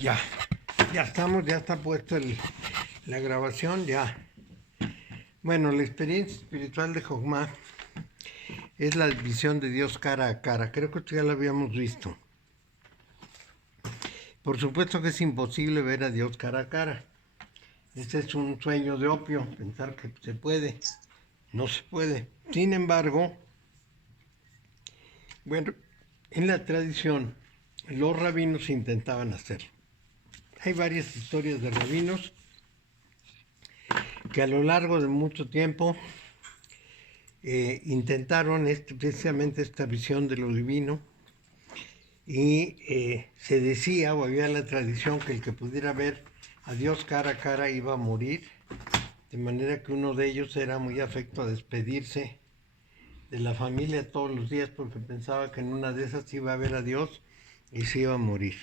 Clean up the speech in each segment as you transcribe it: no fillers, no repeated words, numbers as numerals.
Ya, ya estamos, ya está puesto la grabación, ya. Bueno, la experiencia espiritual de Jogma es la visión de Dios cara a cara. Creo que esto ya lo habíamos visto. Por supuesto que es imposible ver a Dios cara a cara. Este es un sueño de opio, pensar que se puede. No se puede. Sin embargo, bueno, en la tradición, los rabinos intentaban hacerlo. Hay varias historias de rabinos que a lo largo de mucho tiempo intentaron precisamente esta visión de lo divino y se decía o había la tradición que el que pudiera ver a Dios cara a cara iba a morir, de manera que uno de ellos era muy afecto a despedirse de la familia todos los días porque pensaba que en una de esas iba a ver a Dios y se iba a morir.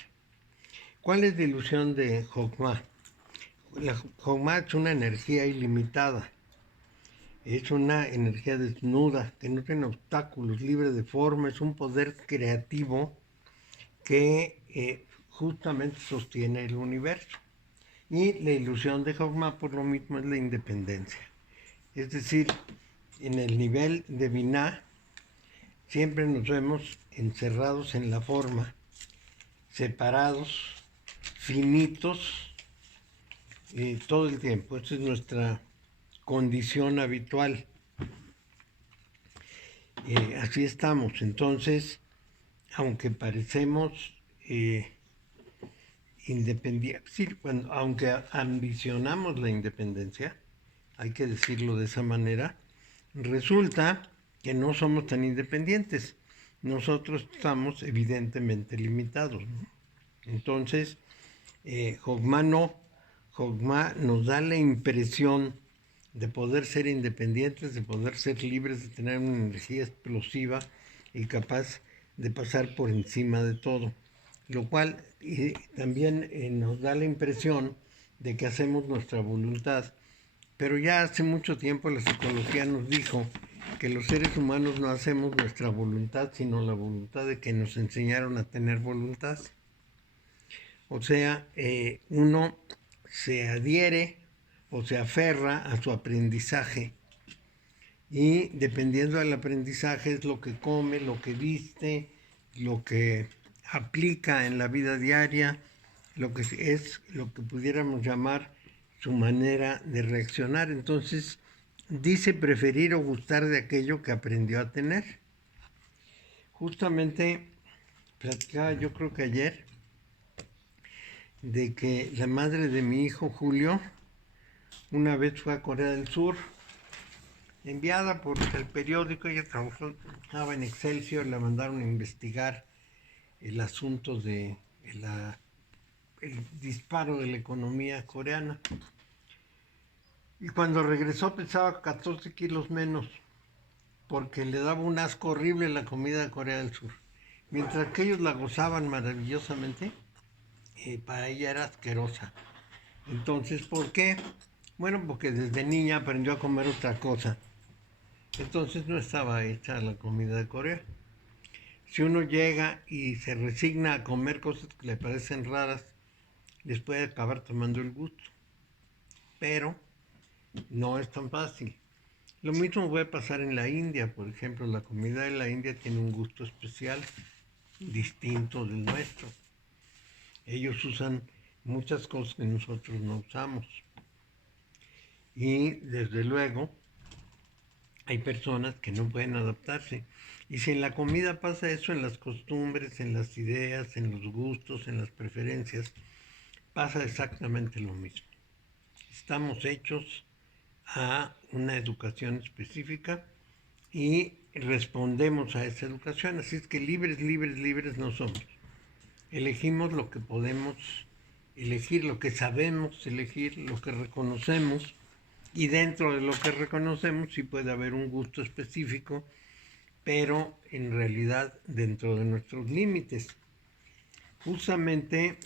¿Cuál es la ilusión de Jogma? La Jogma es una energía ilimitada. Es una energía desnuda, que no tiene obstáculos, libre de forma, es un poder creativo que justamente sostiene el universo. Y la ilusión de Hoffman por lo mismo es la independencia. Es decir, en el nivel de Binah siempre nos vemos encerrados en la forma, separados, finitos, todo el tiempo. Esa es nuestra condición habitual. Así estamos. Entonces, aunque parecemos independientes, sí, aunque ambicionamos la independencia, hay que decirlo de esa manera, resulta que no somos tan independientes. Nosotros estamos evidentemente limitados, ¿no? Entonces, Jogma no. Jogma nos da la impresión de poder ser independientes, de poder ser libres, de tener una energía explosiva y capaz de pasar por encima de todo. Lo cual también nos da la impresión de que hacemos nuestra voluntad. Pero ya hace mucho tiempo la psicología nos dijo que los seres humanos no hacemos nuestra voluntad, sino la voluntad de que nos enseñaron a tener voluntad. O sea, uno se adhiere o se aferra a su aprendizaje y dependiendo del aprendizaje es lo que come, lo que viste, lo que aplica en la vida diaria, lo que es lo que pudiéramos llamar su manera de reaccionar. Entonces, dice preferir o gustar de aquello que aprendió a tener. Justamente platicaba yo creo que ayer de que la madre de mi hijo Julio una vez fue a Corea del Sur, enviada por el periódico. Ella trabajaba en Excelsior, la mandaron a investigar el asunto de el disparo de la economía coreana. Y cuando regresó pesaba 14 kilos menos, porque le daba un asco horrible la comida de Corea del Sur. Mientras que ellos la gozaban maravillosamente, para ella era asquerosa. Entonces, ¿por qué? Bueno, porque desde niña aprendió a comer otra cosa. Entonces no estaba hecha la comida de Corea. Si uno llega y se resigna a comer cosas que le parecen raras, les puede acabar tomando el gusto. Pero no es tan fácil. Lo mismo puede pasar en la India, por ejemplo. La comida de la India tiene un gusto especial, distinto del nuestro. Ellos usan muchas cosas que nosotros no usamos. Y desde luego hay personas que no pueden adaptarse. Y si en la comida pasa eso, en las costumbres, en las ideas, en los gustos, en las preferencias, pasa exactamente lo mismo. Estamos hechos a una educación específica y respondemos a esa educación. Así es que libres, libres, libres no somos. Elegimos lo que podemos elegir, lo que sabemos elegir, lo que reconocemos, y dentro de lo que reconocemos sí puede haber un gusto específico, pero en realidad dentro de nuestros límites. Justamente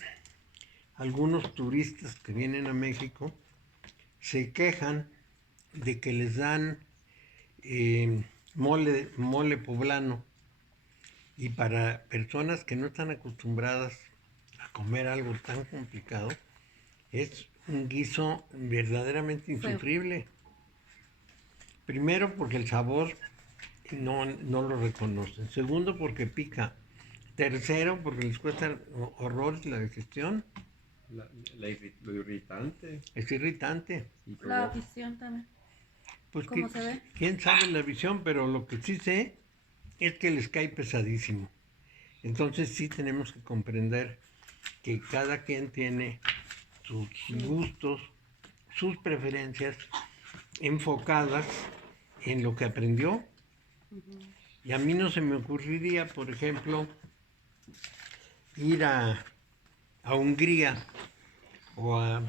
algunos turistas que vienen a México se quejan de que les dan mole poblano, y para personas que no están acostumbradas a comer algo tan complicado es un guiso verdaderamente insufrible. Primero porque el sabor no lo reconocen. Segundo porque pica. Tercero porque les cuesta horror la digestión. Lo irritante. Es irritante. La visión también. Pues ¿Cómo se ve? quién sabe la visión, pero lo que sí sé es que les cae pesadísimo. Entonces sí tenemos que comprender que cada quien tiene sus gustos, sus preferencias enfocadas en lo que aprendió. Y a mí no se me ocurriría, por ejemplo, ir a Hungría o a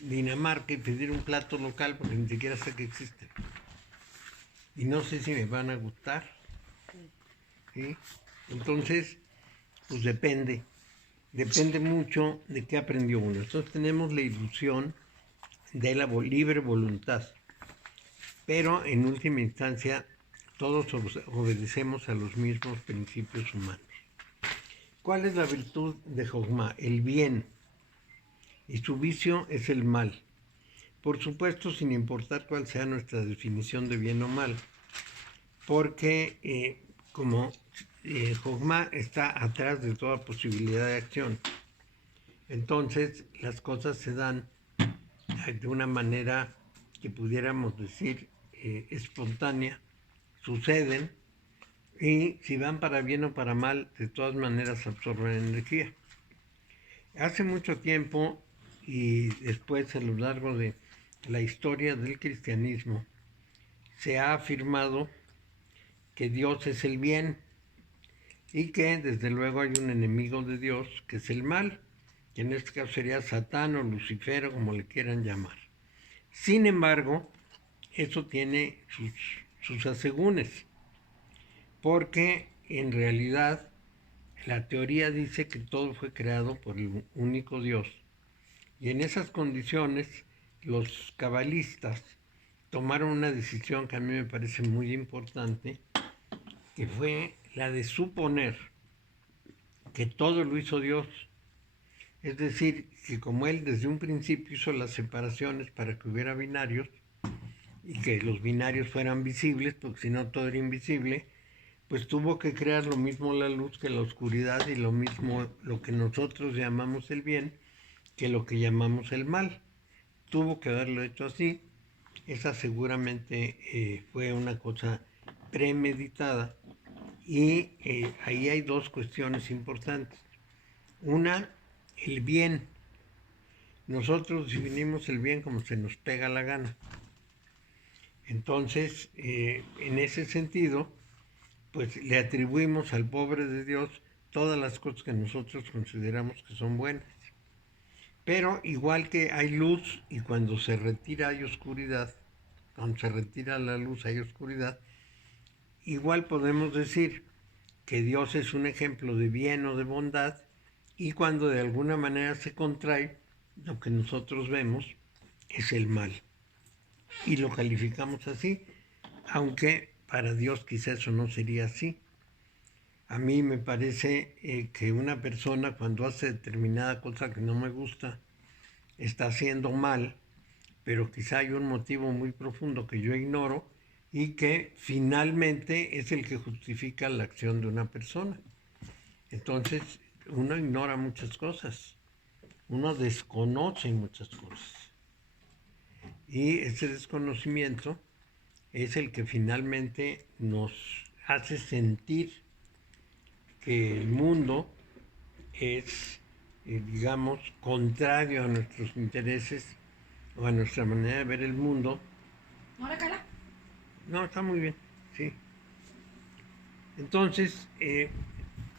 Dinamarca y pedir un plato local porque ni siquiera sé que existe. Y no sé si me van a gustar. ¿Sí? Entonces, pues depende mucho de qué aprendió uno. Entonces tenemos la ilusión de la libre voluntad, pero en última instancia todos obedecemos a los mismos principios humanos. ¿Cuál es la virtud de Jogma? El bien, y su vicio es el mal. Por supuesto, sin importar cuál sea nuestra definición de bien o mal, porque como Jogma está atrás de toda posibilidad de acción, entonces las cosas se dan de una manera que pudiéramos decir espontánea, suceden, y si van para bien o para mal, de todas maneras absorben energía. Hace mucho tiempo y después a lo largo de la historia del cristianismo se ha afirmado que Dios es el bien y que desde luego hay un enemigo de Dios que es el mal, que en este caso sería Satán o Lucifer, como le quieran llamar. Sin embargo, eso tiene sus asegúnes, porque en realidad la teoría dice que todo fue creado por el único Dios. Y en esas condiciones, los cabalistas tomaron una decisión que a mí me parece muy importante, que fue la de suponer que todo lo hizo Dios. Es decir, que como Él desde un principio hizo las separaciones para que hubiera binarios, y que los binarios fueran visibles, porque si no todo era invisible, pues tuvo que crear lo mismo la luz que la oscuridad y lo mismo lo que nosotros llamamos el bien que lo que llamamos el mal. Tuvo que haberlo hecho así. Esa seguramente fue una cosa premeditada y ahí hay dos cuestiones importantes. Una, el bien. Nosotros definimos el bien como se nos pega la gana. Entonces, en ese sentido, pues le atribuimos al pobre de Dios todas las cosas que nosotros consideramos que son buenas. Pero igual que hay luz y cuando se retira hay oscuridad, cuando se retira la luz hay oscuridad, igual podemos decir que Dios es un ejemplo de bien o de bondad y cuando de alguna manera se contrae, lo que nosotros vemos es el mal. Y lo calificamos así, aunque para Dios quizás eso no sería así. A mí me parece que una persona cuando hace determinada cosa que no me gusta, está haciendo mal, pero quizá hay un motivo muy profundo que yo ignoro y que finalmente es el que justifica la acción de una persona. Entonces, uno ignora muchas cosas, uno desconoce muchas cosas. Y ese desconocimiento es el que finalmente nos hace sentir que el mundo es, digamos, contrario a nuestros intereses o a nuestra manera de ver el mundo. ¿No le cala? No, está muy bien, sí. Entonces,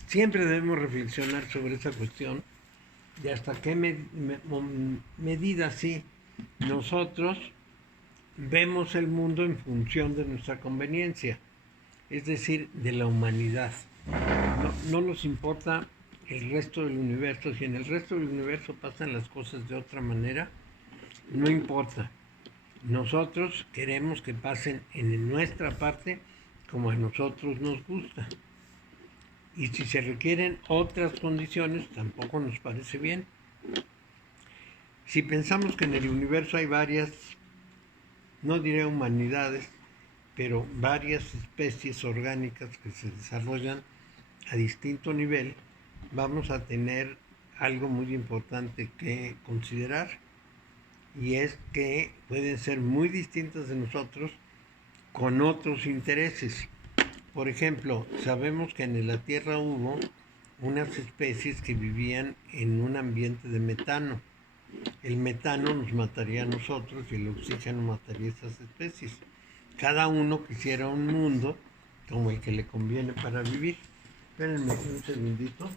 siempre debemos reflexionar sobre esa cuestión de hasta qué medida sí nosotros vemos el mundo en función de nuestra conveniencia, es decir, de la humanidad. No nos importa el resto del universo. Si en el resto del universo pasan las cosas de otra manera, no importa. Nosotros queremos que pasen en nuestra parte como a nosotros nos gusta. Y si se requieren otras condiciones, tampoco nos parece bien. Si pensamos que en el universo hay varias, no diré humanidades, pero varias especies orgánicas que se desarrollan a distinto nivel, vamos a tener algo muy importante que considerar, y es que pueden ser muy distintas de nosotros con otros intereses. Por ejemplo, sabemos que en la Tierra hubo unas especies que vivían en un ambiente de metano. El metano nos mataría a nosotros y el oxígeno mataría a esas especies. Cada uno quisiera un mundo como el que le conviene para vivir. Espérenme un segundito.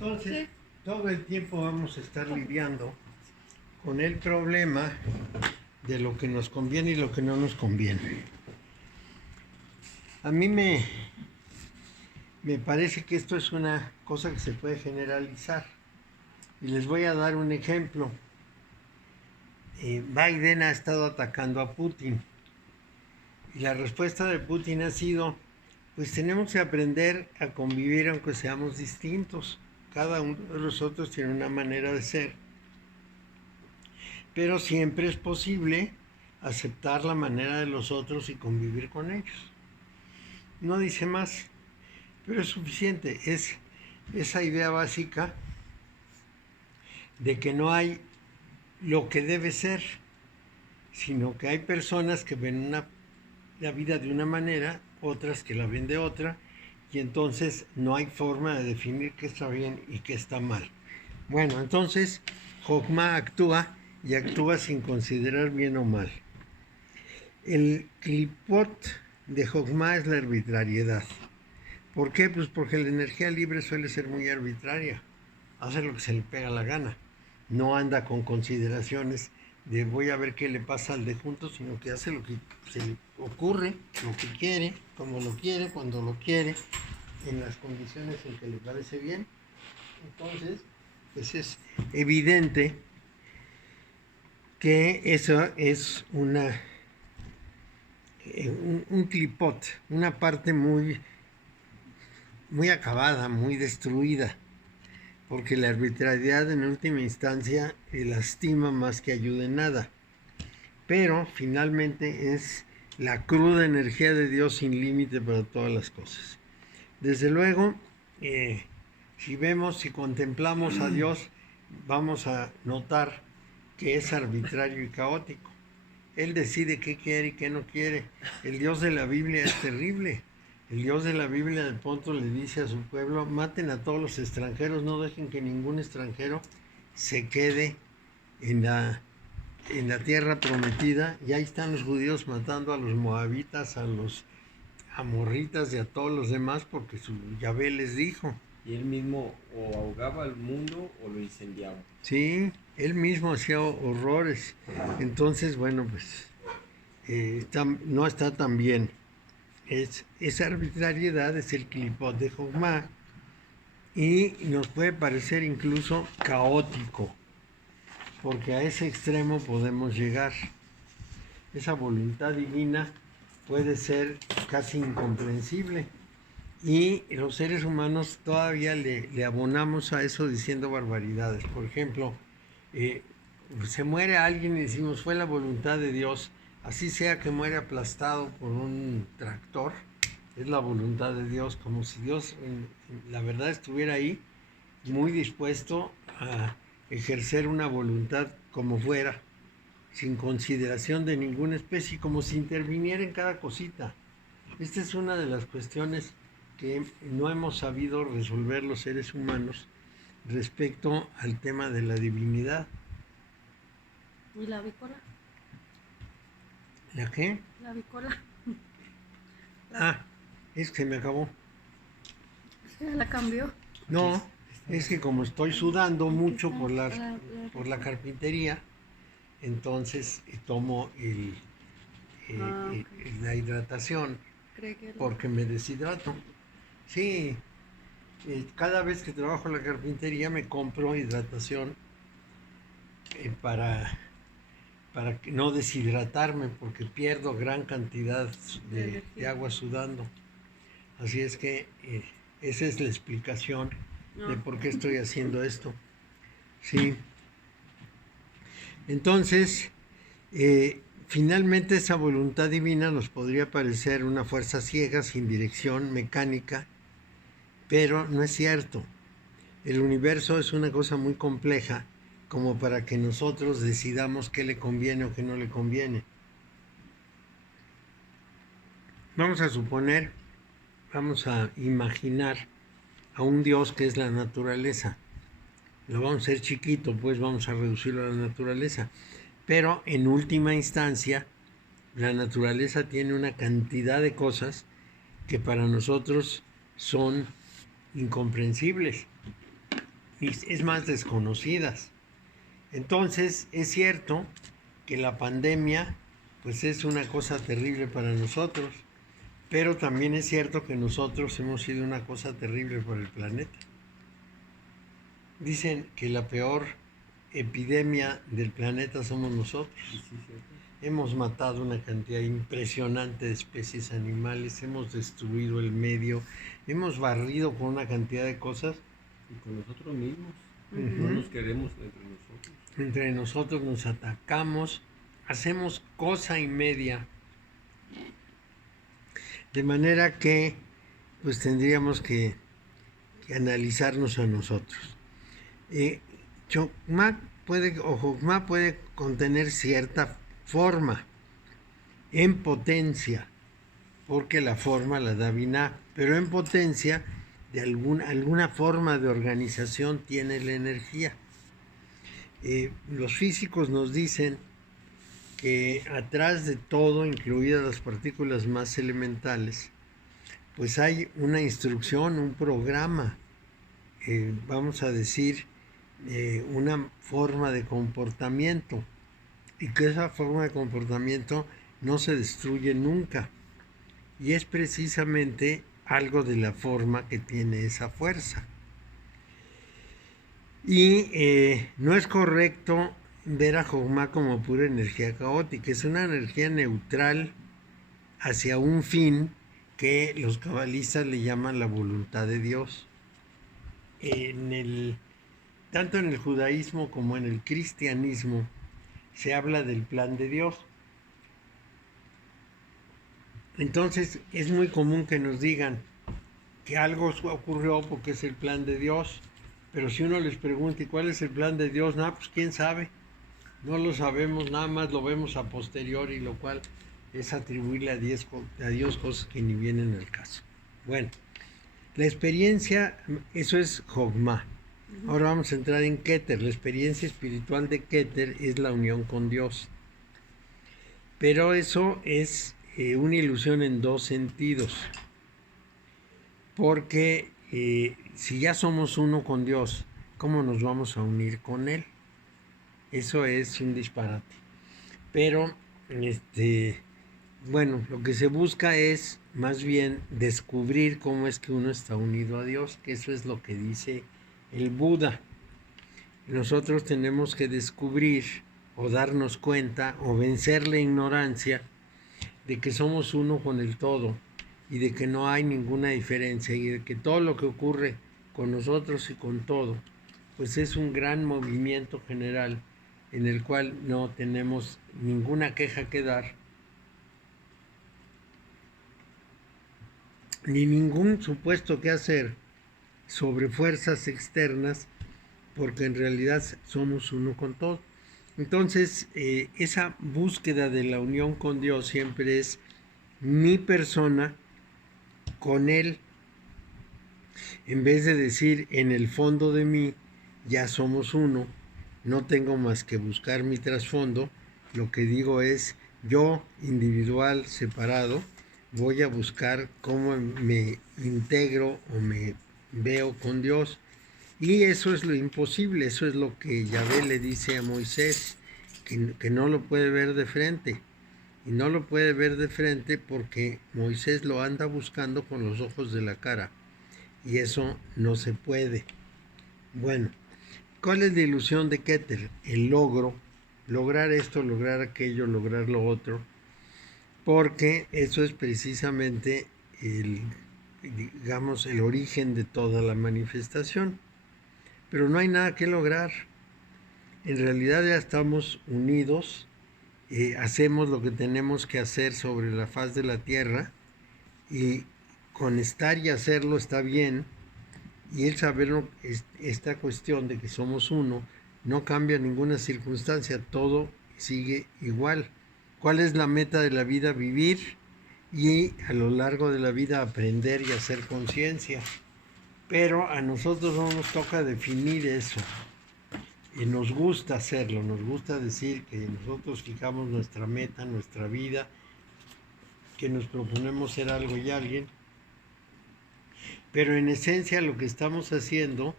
Entonces, todo el tiempo vamos a estar lidiando con el problema de lo que nos conviene y lo que no nos conviene. A mí me parece que esto es una cosa que se puede generalizar. Y les voy a dar un ejemplo. Biden ha estado atacando a Putin. Y la respuesta de Putin ha sido, pues tenemos que aprender a convivir aunque seamos distintos. Cada uno de nosotros tiene una manera de ser. Pero siempre es posible aceptar la manera de los otros y convivir con ellos. No dice más, pero es suficiente. Es esa idea básica de que no hay lo que debe ser, sino que hay personas que ven la vida de una manera, otras que la ven de otra, y entonces no hay forma de definir qué está bien y qué está mal. Bueno, entonces Jokma actúa y actúa sin considerar bien o mal. El clipot de Jokma es la arbitrariedad. ¿Por qué? Pues porque la energía libre suele ser muy arbitraria, hace lo que se le pega la gana. No anda con consideraciones de voy a ver qué le pasa al de juntos, sino que hace lo que se le ocurre, lo que quiere, como lo quiere, cuando lo quiere, en las condiciones en que le parece bien. Entonces, pues es evidente que eso es un clipot, una parte muy acabada, muy destruida, porque la arbitrariedad en última instancia lastima más que ayuda en nada. Pero finalmente es la cruda energía de Dios sin límite para todas las cosas. Desde luego, si contemplamos a Dios, vamos a notar que es arbitrario y caótico. Él decide qué quiere y qué no quiere. El Dios de la Biblia es terrible. El Dios de la Biblia de pronto le dice a su pueblo, maten a todos los extranjeros, no dejen que ningún extranjero se quede en la tierra prometida. Y ahí están los judíos matando a los moabitas, a los amorritas y a todos los demás porque su Yahvé les dijo. Y él mismo o ahogaba al mundo o lo incendiaba. Sí, él mismo hacía horrores. Entonces, bueno, pues no está tan bien. Esa arbitrariedad es el clipot de Jokma y nos puede parecer incluso caótico, porque a ese extremo podemos llegar. Esa voluntad divina puede ser casi incomprensible y los seres humanos todavía le abonamos a eso diciendo barbaridades. Por ejemplo, se muere alguien y decimos fue la voluntad de Dios, así sea que muere aplastado por un tractor, es la voluntad de Dios, como si Dios la verdad estuviera ahí muy dispuesto a ejercer una voluntad como fuera, sin consideración de ninguna especie, como si interviniera en cada cosita. Esta es una de las cuestiones que no hemos sabido resolver los seres humanos respecto al tema de la divinidad. ¿Y la bicola? ¿La qué? La bicola. Es que se me acabó. ¿Ya la cambió? No, es que como estoy sudando mucho por la carpintería, entonces tomo Ok. la hidratación Cree que porque me deshidrato. Sí, cada vez que trabajo en la carpintería me compro hidratación para no deshidratarme porque pierdo gran cantidad de de energía. agua sudando. Así es que esa es la explicación de No. por qué estoy haciendo esto. Sí, entonces, finalmente esa voluntad divina nos podría parecer una fuerza ciega, sin dirección, mecánica, pero no es cierto. El universo es una cosa muy compleja como para que nosotros decidamos qué le conviene o qué no le conviene. Vamos a suponer, vamos a imaginar a un Dios que es la naturaleza. Lo vamos a hacer chiquito, pues vamos a reducirlo a la naturaleza. Pero en última instancia, la naturaleza tiene una cantidad de cosas que para nosotros son incomprensibles y es más desconocidas. Entonces es cierto que la pandemia pues es una cosa terrible para nosotros, pero también es cierto que nosotros hemos sido una cosa terrible para el planeta. Dicen que la peor epidemia del planeta somos nosotros. Sí, cierto. Hemos matado una cantidad impresionante de especies animales, hemos destruido el medio, hemos barrido con una cantidad de cosas. Y con nosotros mismos. Ujú. No nos queremos entre nosotros. Entre nosotros nos atacamos, hacemos cosa y media. De manera que pues tendríamos que analizarnos a nosotros. Chocmac Jogma puede contener cierta forma en potencia, porque la forma la da Binah, pero en potencia de alguna forma de organización tiene la energía. Los físicos nos dicen que atrás de todo, incluidas las partículas más elementales, pues hay una instrucción, un programa, vamos a decir, una forma de comportamiento, y que esa forma de comportamiento no se destruye nunca. Y es precisamente algo de la forma que tiene esa fuerza. Y no es correcto ver a Jogma como pura energía caótica, es una energía neutral hacia un fin que los cabalistas le llaman la voluntad de Dios. Tanto en el judaísmo como en el cristianismo se habla del plan de Dios. Entonces es muy común que nos digan que algo ocurrió porque es el plan de Dios, pero si uno les pregunta ¿y cuál es el plan de Dios? No, pues quién sabe, no lo sabemos, nada más lo vemos a posteriori, lo cual es atribuirle a Dios cosas que ni vienen al caso. Bueno, la experiencia, eso es Jogma. Ahora vamos a entrar en Keter. La experiencia espiritual de Keter es la unión con Dios. Pero eso es una ilusión en dos sentidos. Porque si ya somos uno con Dios, ¿cómo nos vamos a unir con Él? Eso es un disparate. Pero, bueno, lo que se busca es más bien descubrir cómo es que uno está unido a Dios, que eso es lo que dice el Buda. Nosotros tenemos que descubrir o darnos cuenta o vencer la ignorancia de que somos uno con el todo y de que no hay ninguna diferencia y de que todo lo que ocurre con nosotros y con todo, pues es un gran movimiento general en el cual no tenemos ninguna queja que dar, ni ningún supuesto que hacer sobre fuerzas externas, porque en realidad somos uno con todo. Entonces, esa búsqueda de la unión con Dios siempre es mi persona con Él, en vez de decir en el fondo de mí ya somos uno, no tengo más que buscar mi trasfondo, lo que digo es yo individual, separado, voy a buscar cómo me integro o me veo con Dios. Y eso es lo imposible, eso es lo que Yahvé le dice a Moisés, que no lo puede ver de frente. Y no lo puede ver de frente porque Moisés lo anda buscando con los ojos de la cara. Y eso no se puede. Bueno, ¿cuál es la ilusión de Keter? El logro, lograr esto, lograr aquello, lograr lo otro, porque eso es precisamente digamos, el origen de toda la manifestación. Pero no hay nada que lograr. En realidad ya estamos unidos, hacemos lo que tenemos que hacer sobre la faz de la tierra, y con estar y hacerlo está bien. Y el saber esta cuestión de que somos uno no cambia ninguna circunstancia, todo sigue igual. ¿Cuál es la meta de la vida? Vivir y a lo largo de la vida aprender y hacer conciencia. Pero a nosotros no nos toca definir eso. Y nos gusta hacerlo, nos gusta decir que nosotros fijamos nuestra meta, nuestra vida, que nos proponemos ser algo y alguien. Pero en esencia lo que estamos haciendo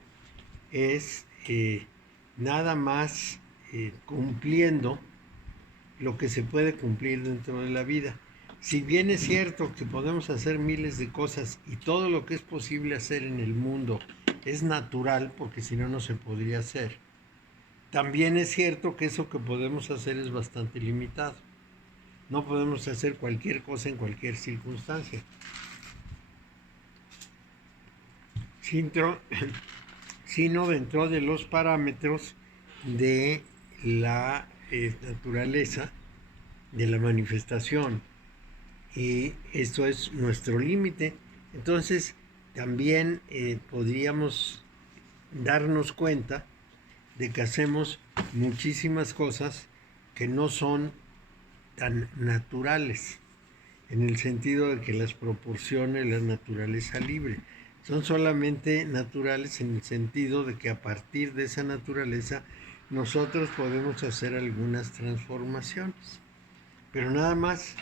es nada más cumpliendo lo que se puede cumplir dentro de la vida. Si bien es cierto que podemos hacer miles de cosas y todo lo que es posible hacer en el mundo es natural, porque si no, no se podría hacer, también es cierto que eso que podemos hacer es bastante limitado. No podemos hacer cualquier cosa en cualquier circunstancia. Sino dentro de los parámetros de la naturaleza, de la manifestación. Y esto es nuestro límite. Entonces, también podríamos darnos cuenta de que hacemos muchísimas cosas que no son tan naturales, en el sentido de que las proporcione la naturaleza libre. Son solamente naturales en el sentido de que a partir de esa naturaleza nosotros podemos hacer algunas transformaciones. Pero nada más.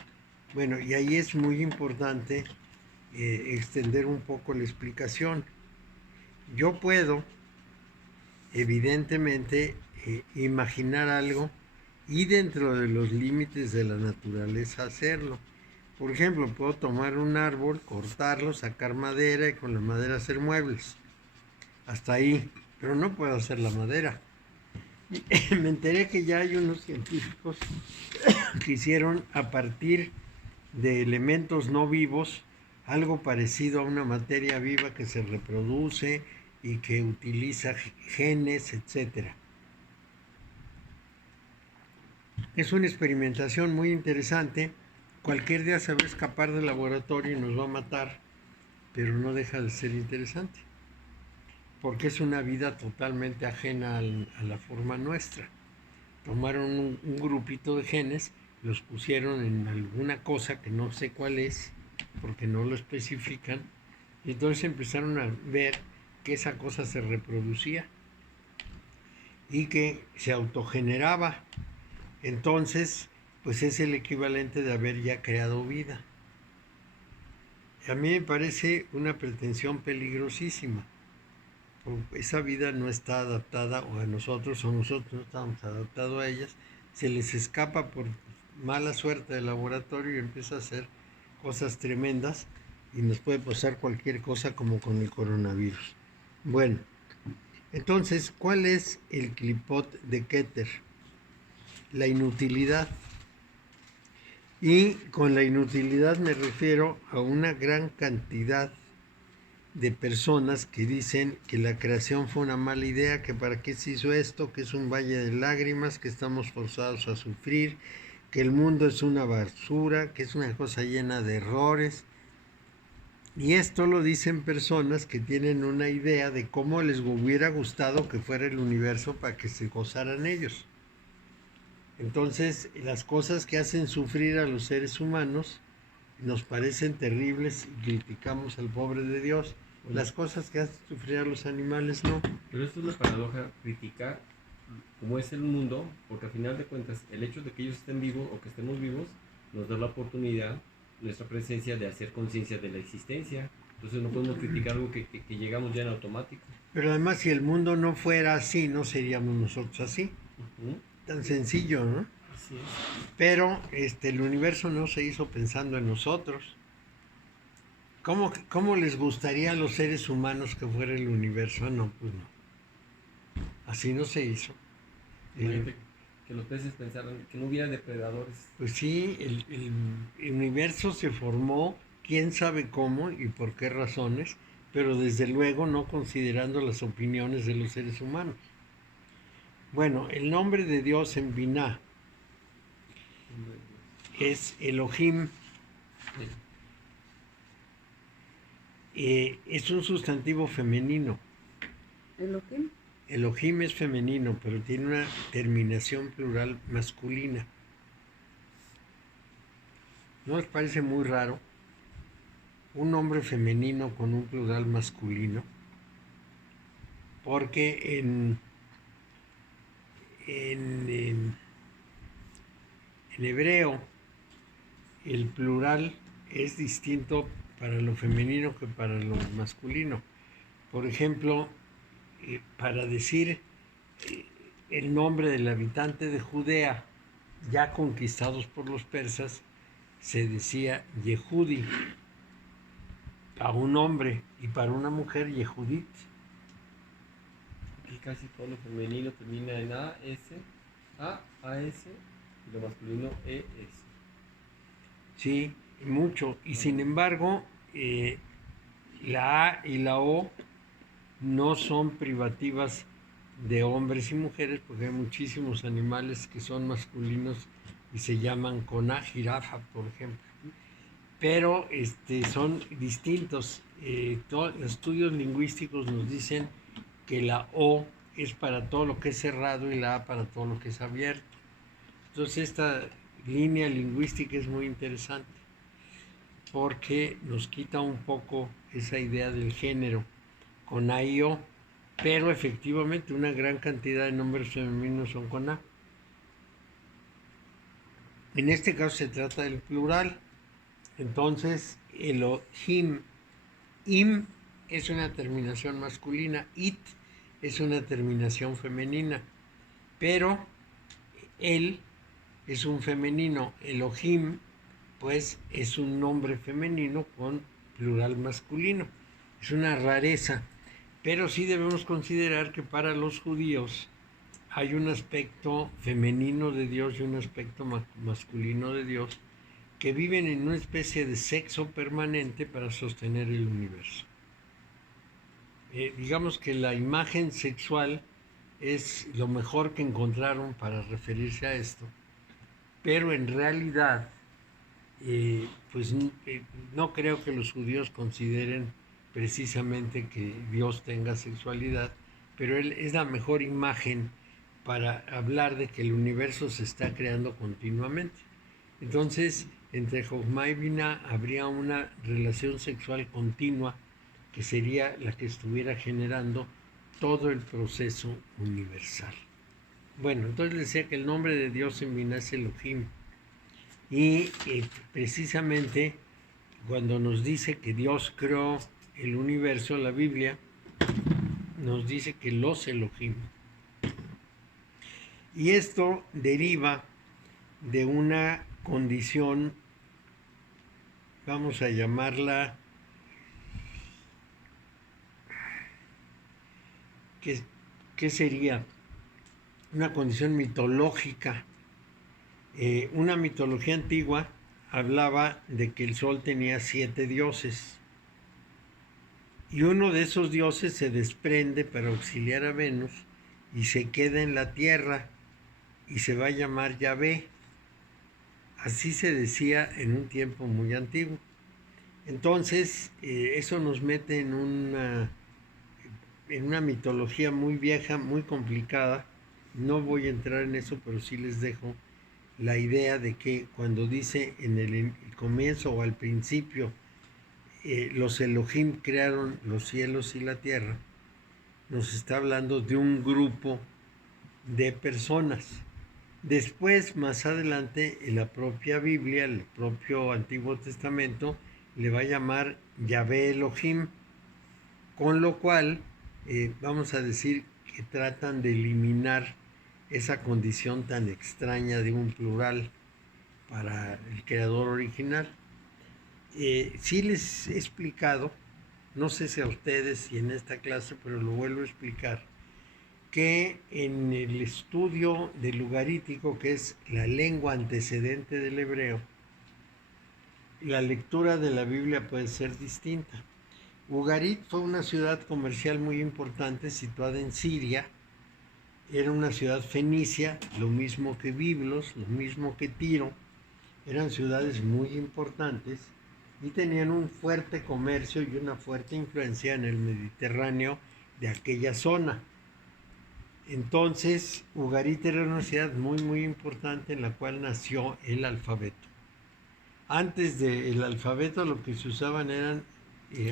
Bueno, y ahí es muy importante extender un poco la explicación. Yo puedo, evidentemente, imaginar algo y dentro de los límites de la naturaleza hacerlo. Por ejemplo, puedo tomar un árbol, cortarlo, sacar madera y con la madera hacer muebles. Hasta ahí. Pero no puedo hacer la madera. Y me enteré que ya hay unos científicos que hicieron a partir de elementos no vivos algo parecido a una materia viva que se reproduce y que utiliza genes, etc. Es una experimentación muy interesante. Cualquier día se va a escapar del laboratorio y nos va a matar, pero no deja de ser interesante, porque es una vida totalmente ajena a la forma nuestra. Tomaron un grupito de genes, los pusieron en alguna cosa que no sé cuál es, porque no lo especifican, y entonces empezaron a ver que esa cosa se reproducía y que se autogeneraba. Entonces, pues es el equivalente de haber ya creado vida. A mí me parece una pretensión peligrosísima. Esa vida no está adaptada, o nosotros no estamos adaptados a ellas. Se les escapa por mala suerte del laboratorio y empieza a hacer cosas tremendas, y nos puede pasar cualquier cosa como con el coronavirus. Bueno, entonces, ¿cuál es el clipot de Keter? La inutilidad. Y con la inutilidad me refiero a una gran cantidad de personas que dicen que la creación fue una mala idea, que para qué se hizo esto, que es un valle de lágrimas, que estamos forzados a sufrir, que el mundo es una basura, que es una cosa llena de errores. Y esto lo dicen personas que tienen una idea de cómo les hubiera gustado que fuera el universo para que se gozaran ellos. Entonces, las cosas que hacen sufrir a los seres humanos nos parecen terribles y criticamos al pobre de Dios. Las cosas que hacen sufrir a los animales no. Pero esto es la paradoja, criticar cómo es el mundo, porque al final de cuentas el hecho de que ellos estén vivos o que estemos vivos nos da la oportunidad, nuestra presencia, de hacer conciencia de la existencia. Entonces no podemos criticar algo que llegamos ya en automático. Pero además, si el mundo no fuera así, no seríamos nosotros así. tan sencillo, ¿no? Así es. Pero el universo no se hizo pensando en nosotros. ¿Cómo les gustaría a los seres humanos que fuera el universo? No, pues no. Así no se hizo. Imagínate que los peces pensaran que no hubiera depredadores. Pues sí, el universo se formó, quién sabe cómo y por qué razones, pero desde luego no considerando las opiniones de los seres humanos. Bueno, el nombre de Dios en Biná es Elohim. Sí. Es un sustantivo femenino. ¿Elohim? Elohim es femenino, pero tiene una terminación plural masculina. ¿No les parece muy raro? Un nombre femenino con un plural masculino. Porque en hebreo el plural es distinto para lo femenino que para lo masculino. Por ejemplo, para decir el nombre del habitante de Judea, ya conquistados por los persas, se decía Yehudi a un hombre y para una mujer Yehudit. Aquí casi todo lo femenino termina en AS, y lo masculino ES. Sí, mucho. Y sin embargo, la A y la O no son privativas de hombres y mujeres, porque hay muchísimos animales que son masculinos y se llaman con A, jirafa, por ejemplo. Pero son distintos. Los estudios lingüísticos nos dicen que la O es para todo lo que es cerrado y la A para todo lo que es abierto. Entonces esta línea lingüística es muy interesante porque nos quita un poco esa idea del género con A y O, pero efectivamente una gran cantidad de nombres femeninos son con A. En este caso se trata del plural. Entonces, Elohim, im es una terminación masculina, it es una terminación femenina, pero él es un femenino, Elohim, pues es un nombre femenino con plural masculino. Es una rareza, pero sí debemos considerar que para los judíos hay un aspecto femenino de Dios y un aspecto masculino de Dios que viven en una especie de sexo permanente para sostener el universo. Digamos que la imagen sexual es lo mejor que encontraron para referirse a esto, pero en realidad, no creo que los judíos consideren precisamente que Dios tenga sexualidad, pero él es la mejor imagen para hablar de que el universo se está creando continuamente. Entonces, entre Jochma y Binah habría una relación sexual continua que sería la que estuviera generando todo el proceso universal. Bueno, entonces decía que el nombre de Dios en Binah es Elohim. Y precisamente cuando nos dice que Dios creó el universo, la Biblia nos dice que los Elohim. Y esto deriva de una condición, vamos a llamarla, ¿qué sería? Una condición mitológica. Una mitología antigua hablaba de que el sol tenía 7 dioses. Y uno de esos dioses se desprende para auxiliar a Venus y se queda en la tierra y se va a llamar Yahvé. Así se decía en un tiempo muy antiguo. Entonces, eso nos mete en una mitología muy vieja, muy complicada. No voy a entrar en eso, pero sí les dejo la idea de que cuando dice en el comienzo o al principio, los Elohim crearon los cielos y la tierra, nos está hablando de un grupo de personas. Después, más adelante, en la propia Biblia, el propio Antiguo Testamento, le va a llamar Yahvé Elohim, con lo cual vamos a decir que tratan de eliminar esa condición tan extraña de un plural para el creador original. Sí les he explicado, no sé si a ustedes y en esta clase, pero lo vuelvo a explicar, que en el estudio del ugarítico, que es la lengua antecedente del hebreo, la lectura de la Biblia puede ser distinta. Ugarit fue una ciudad comercial muy importante situada en Siria. Era una ciudad fenicia, lo mismo que Biblos, lo mismo que Tiro. Eran ciudades muy importantes y tenían un fuerte comercio y una fuerte influencia en el Mediterráneo de aquella zona. Entonces, Ugarit era una ciudad muy importante en la cual nació el alfabeto. Antes del alfabeto lo que se usaban eran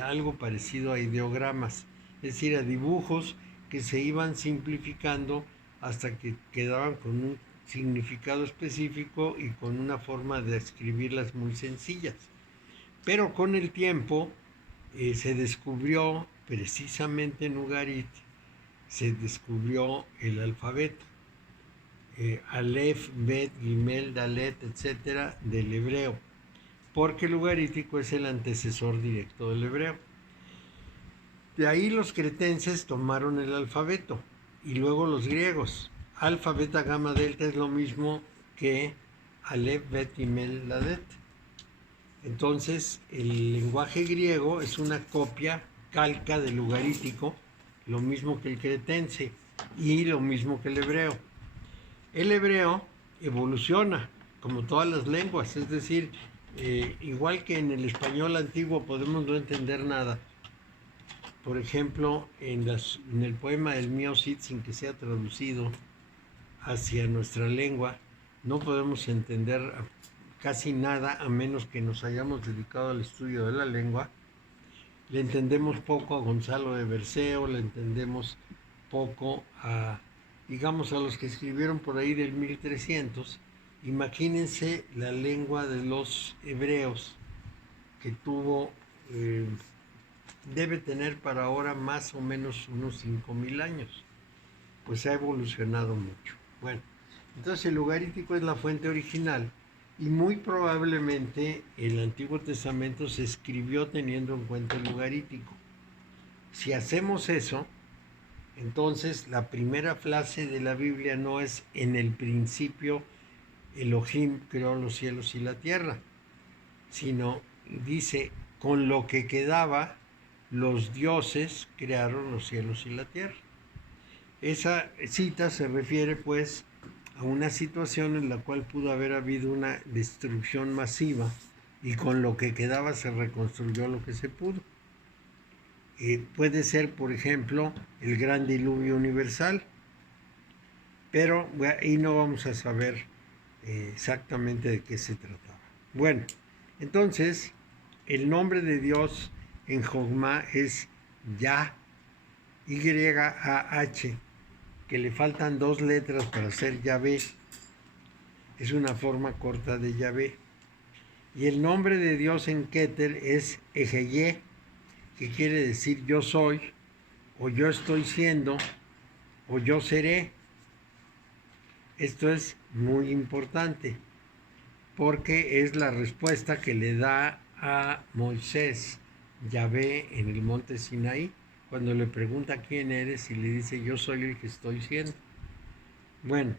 algo parecido a ideogramas, es decir, a dibujos que se iban simplificando hasta que quedaban con un significado específico y con una forma de escribirlas muy sencillas. Pero con el tiempo se descubrió, precisamente en Ugarit, se descubrió el alfabeto. Aleph, Bet, Gimel, Dalet, etcétera, del hebreo, porque el ugarítico es el antecesor directo del hebreo. De ahí los cretenses tomaron el alfabeto y luego los griegos. Alfa, beta, gamma, delta es lo mismo que Aleph, Bet, Gimel, Dalet. Entonces, el lenguaje griego es una copia, calca del ugarítico, lo mismo que el cretense y lo mismo que el hebreo. El hebreo evoluciona, como todas las lenguas, es decir, igual que en el español antiguo podemos no entender nada. Por ejemplo, en el poema del Mío Cid, sin que sea traducido hacia nuestra lengua, no podemos entender casi nada a menos que nos hayamos dedicado al estudio de la lengua. Le entendemos poco a Gonzalo de Berceo, le entendemos poco a, digamos, a los que escribieron por ahí del 1300. Imagínense la lengua de los hebreos, que tuvo, debe tener para ahora más o menos unos 5000 años. Pues ha evolucionado mucho. Bueno, entonces el ugarítico es la fuente original y muy probablemente el Antiguo Testamento se escribió teniendo en cuenta el ugarítico. Si hacemos eso, entonces la primera frase de la Biblia no es en el principio Elohim creó los cielos y la tierra, sino dice con lo que quedaba los dioses crearon los cielos y la tierra. Esa cita se refiere pues a una situación en la cual pudo haber habido una destrucción masiva y con lo que quedaba se reconstruyó lo que se pudo. Puede ser, por ejemplo, el gran diluvio universal, pero ahí no vamos a saber exactamente de qué se trataba. Bueno, entonces, el nombre de Dios en Jogma es Yah, Y-A-H, que le faltan 2 letras para ser Yahvé. Es una forma corta de Yahvé. Y el nombre de Dios en Keter es Ejeye, que quiere decir yo soy, o yo estoy siendo, o yo seré. Esto es muy importante, porque es la respuesta que le da a Moisés Yahvé en el monte Sinaí, cuando le pregunta quién eres y le dice yo soy el que estoy siendo. Bueno,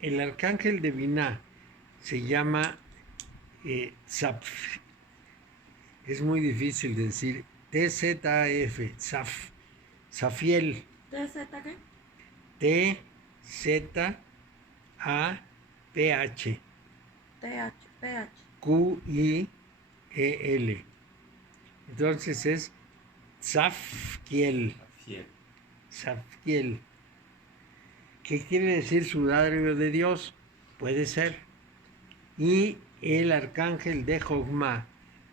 el arcángel de Biná se llama es muy difícil de decir, T-Z-A-F, Zafiel. ¿TZ qué? T-Z-A-P-H. PH. Q-I-E-L. Entonces es Zafkiel. Zafkiel. ¿Qué quiere decir sudario de Dios? Puede ser. Y el arcángel de Jogma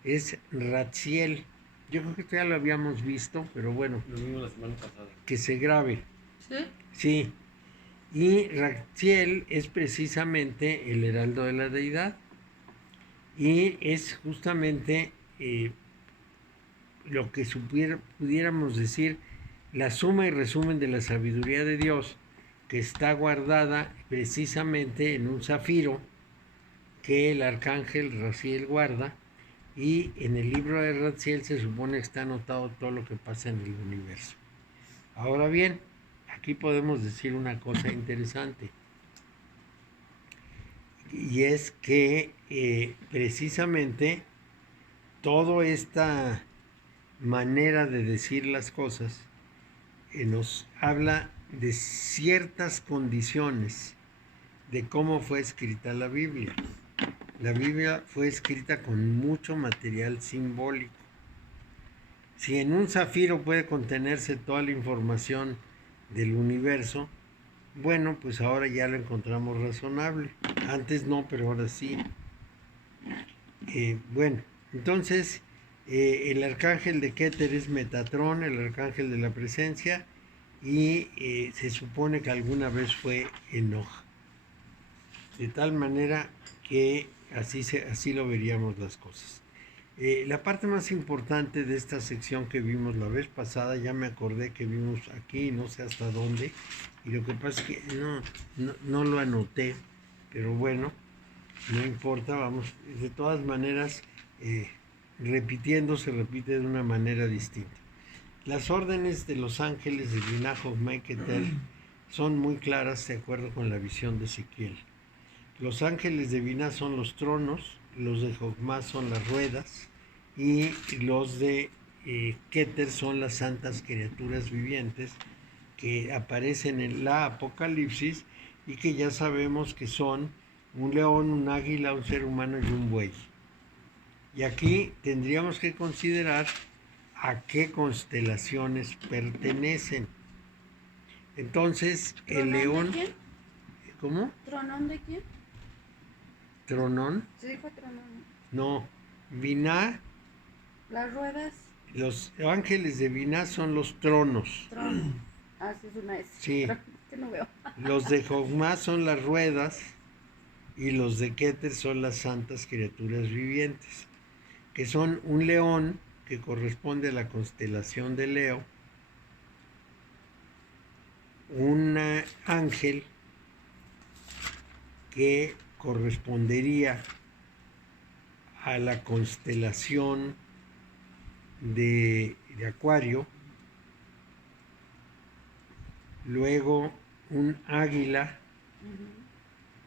es Ratziel. Yo creo que esto ya lo habíamos visto, pero bueno. Lo mismo la semana pasada. Que se grabe. ¿Sí? Sí. Y Ratziel es precisamente el heraldo de la deidad. Y es justamente lo que pudiéramos decir la suma y resumen de la sabiduría de Dios, que está guardada precisamente en un zafiro que el arcángel Raziel guarda, y en el libro de Raziel se supone que está anotado todo lo que pasa en el universo. Ahora bien, aquí podemos decir una cosa interesante, y es que precisamente toda esta manera de decir las cosas nos habla de ciertas condiciones de cómo fue escrita la Biblia. La Biblia fue escrita con mucho material simbólico. Si en un zafiro puede contenerse toda la información del universo, bueno, pues ahora ya lo encontramos razonable. Antes no, pero ahora sí. Bueno, entonces el arcángel de Keter es Metatrón, el arcángel de la presencia, y se supone que alguna vez fue Enoch. De tal manera que así lo veríamos las cosas. La parte más importante de esta sección que vimos la vez pasada, ya me acordé que vimos aquí, no sé hasta dónde, y lo que pasa es que no lo anoté, pero bueno, no importa, vamos, de todas maneras, repitiendo se repite de una manera distinta. Las órdenes de los ángeles de Binah, Jochma y Keter son muy claras de acuerdo con la visión de Ezequiel. Los ángeles de Binah son los tronos, los de Jochma son las ruedas, y los de Keter son las santas criaturas vivientes que aparecen en la Apocalipsis y que ya sabemos que son un león, un águila, un ser humano y un buey. Y aquí tendríamos que considerar a qué constelaciones pertenecen. Entonces, el león... ¿De quién? ¿Cómo? ¿Tronón de quién? ¿Tronón? Se dijo tronón. No. Binah, Las ruedas, los ángeles de Binah son los tronos. trono. Ah, sí, es una S. Sí. Pero que no veo. Los de Jochma son las ruedas y los de Keter son las santas criaturas vivientes, que son un león que corresponde a la constelación de Leo, un ángel que correspondería a la constelación de Acuario, luego un águila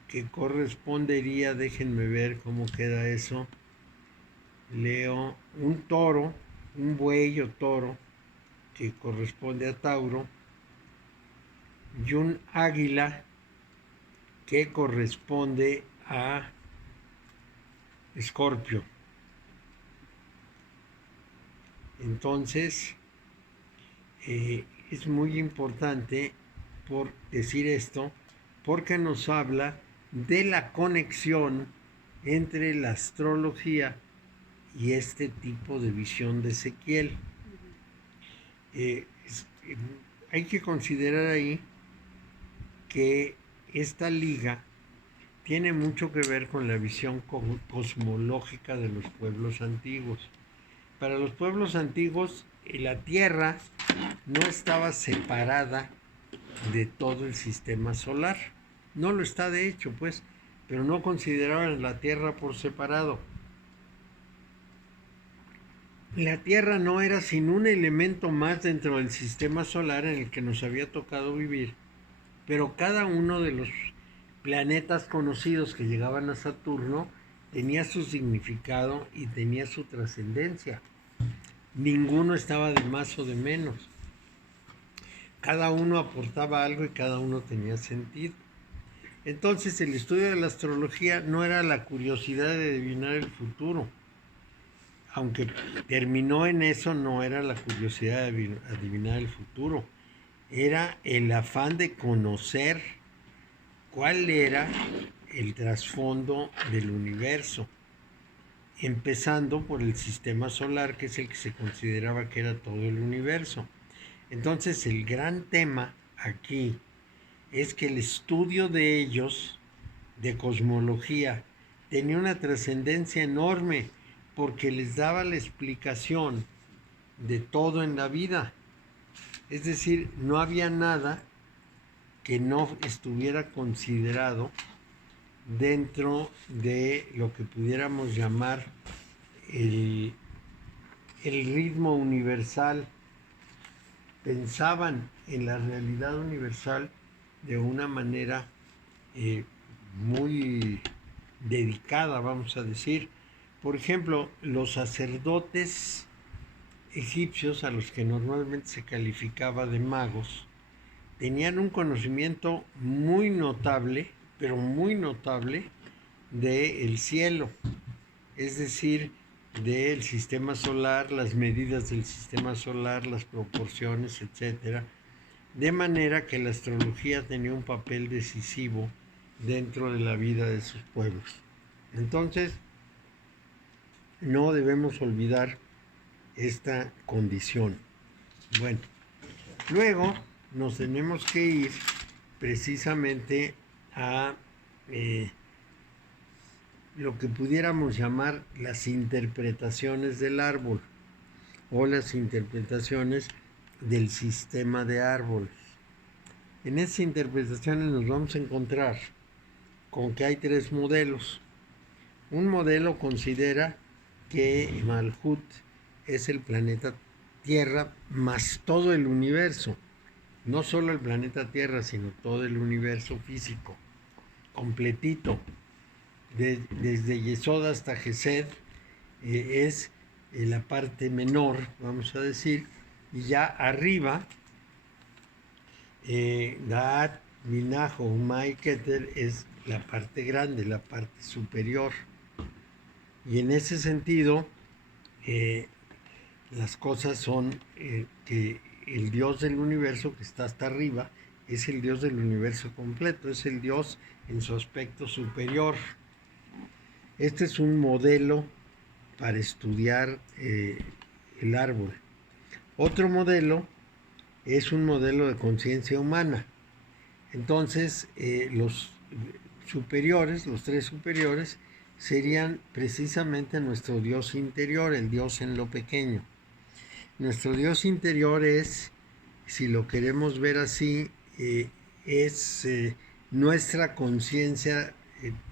que correspondería, déjenme ver cómo queda eso, Leo, un toro, un buey o toro que corresponde a Tauro, y un águila que corresponde a Escorpio. Entonces, es muy importante por decir esto, porque nos habla de la conexión entre la astrología y este tipo de visión de Ezequiel. Hay que considerar ahí que esta liga tiene mucho que ver con la visión cosmológica de los pueblos antiguos. Para los pueblos antiguos, la Tierra no estaba separada de todo el sistema solar. No lo está de hecho, pues, pero no consideraban la Tierra por separado. La Tierra no era sino un elemento más dentro del sistema solar en el que nos había tocado vivir, pero cada uno de los planetas conocidos que llegaban a Saturno tenía su significado y tenía su trascendencia. Ninguno estaba de más o de menos. Cada uno aportaba algo y cada uno tenía sentido. Entonces el estudio de la astrología no era la curiosidad de adivinar el futuro. Aunque terminó en eso, no era la curiosidad de adivinar el futuro. Era el afán de conocer cuál era el trasfondo del universo, empezando por el sistema solar, que es el que se consideraba que era todo el universo. Entonces el gran tema aquí es que el estudio de ellos, de cosmología, tenía una trascendencia enorme porque les daba la explicación de todo en la vida. Es decir, no había nada que no estuviera considerado dentro de lo que pudiéramos llamar el ritmo universal. Pensaban en la realidad universal de una manera muy dedicada, vamos a decir. Por ejemplo, los sacerdotes egipcios, a los que normalmente se calificaba de magos, tenían un conocimiento muy notable, pero muy notable, del cielo, es decir, del sistema solar, las medidas del sistema solar, las proporciones, etcétera, de manera que la astrología tenía un papel decisivo dentro de la vida de sus pueblos. Entonces, no debemos olvidar esta condición. Bueno, luego nos tenemos que ir precisamente a lo que pudiéramos llamar las interpretaciones del árbol o las interpretaciones del sistema de árboles. En esas interpretaciones nos vamos a encontrar con que hay tres modelos. Un modelo considera que Malhut es el planeta Tierra más todo el universo, no solo el planeta Tierra, sino todo el universo físico, completito. Desde Yesod hasta Gesed es la parte menor, vamos a decir, y ya arriba, Daat, Minajo, Umay, Keter es la parte grande, la parte superior. Y en ese sentido, las cosas son que el Dios del universo que está hasta arriba es el Dios del universo completo, es el Dios en su aspecto superior. Este es un modelo para estudiar el árbol. Otro modelo es un modelo de conciencia humana. Entonces, los superiores, los tres superiores, serían precisamente nuestro Dios interior, el Dios en lo pequeño. Nuestro Dios interior es, si lo queremos ver así, es nuestra conciencia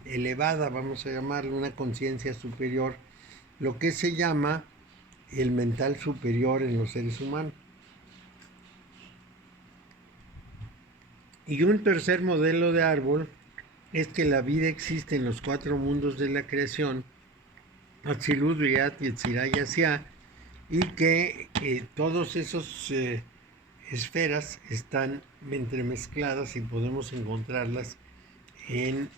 elevada, vamos a llamarlo una conciencia superior, lo que se llama el mental superior en los seres humanos. Y un tercer modelo de árbol es que la vida existe en los cuatro mundos de la creación, Atzilut, Briat, Yetzirah y Asiá, y que todas esas esferas están entremezcladas y podemos encontrarlas en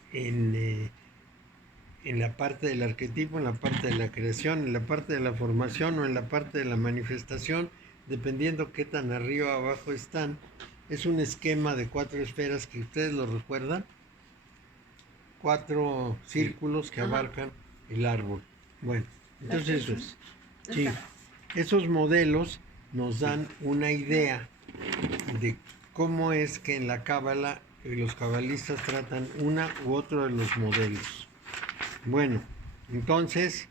la parte del arquetipo, en la parte de la creación, en la parte de la formación o en la parte de la manifestación, dependiendo qué tan arriba o abajo están. Es un esquema de cuatro esferas que ustedes lo recuerdan, cuatro círculos que abarcan el árbol. Bueno, entonces eso es. Sí, esos modelos nos dan una idea de cómo es que en la cábala los cabalistas tratan una u otro de los modelos. Bueno, entonces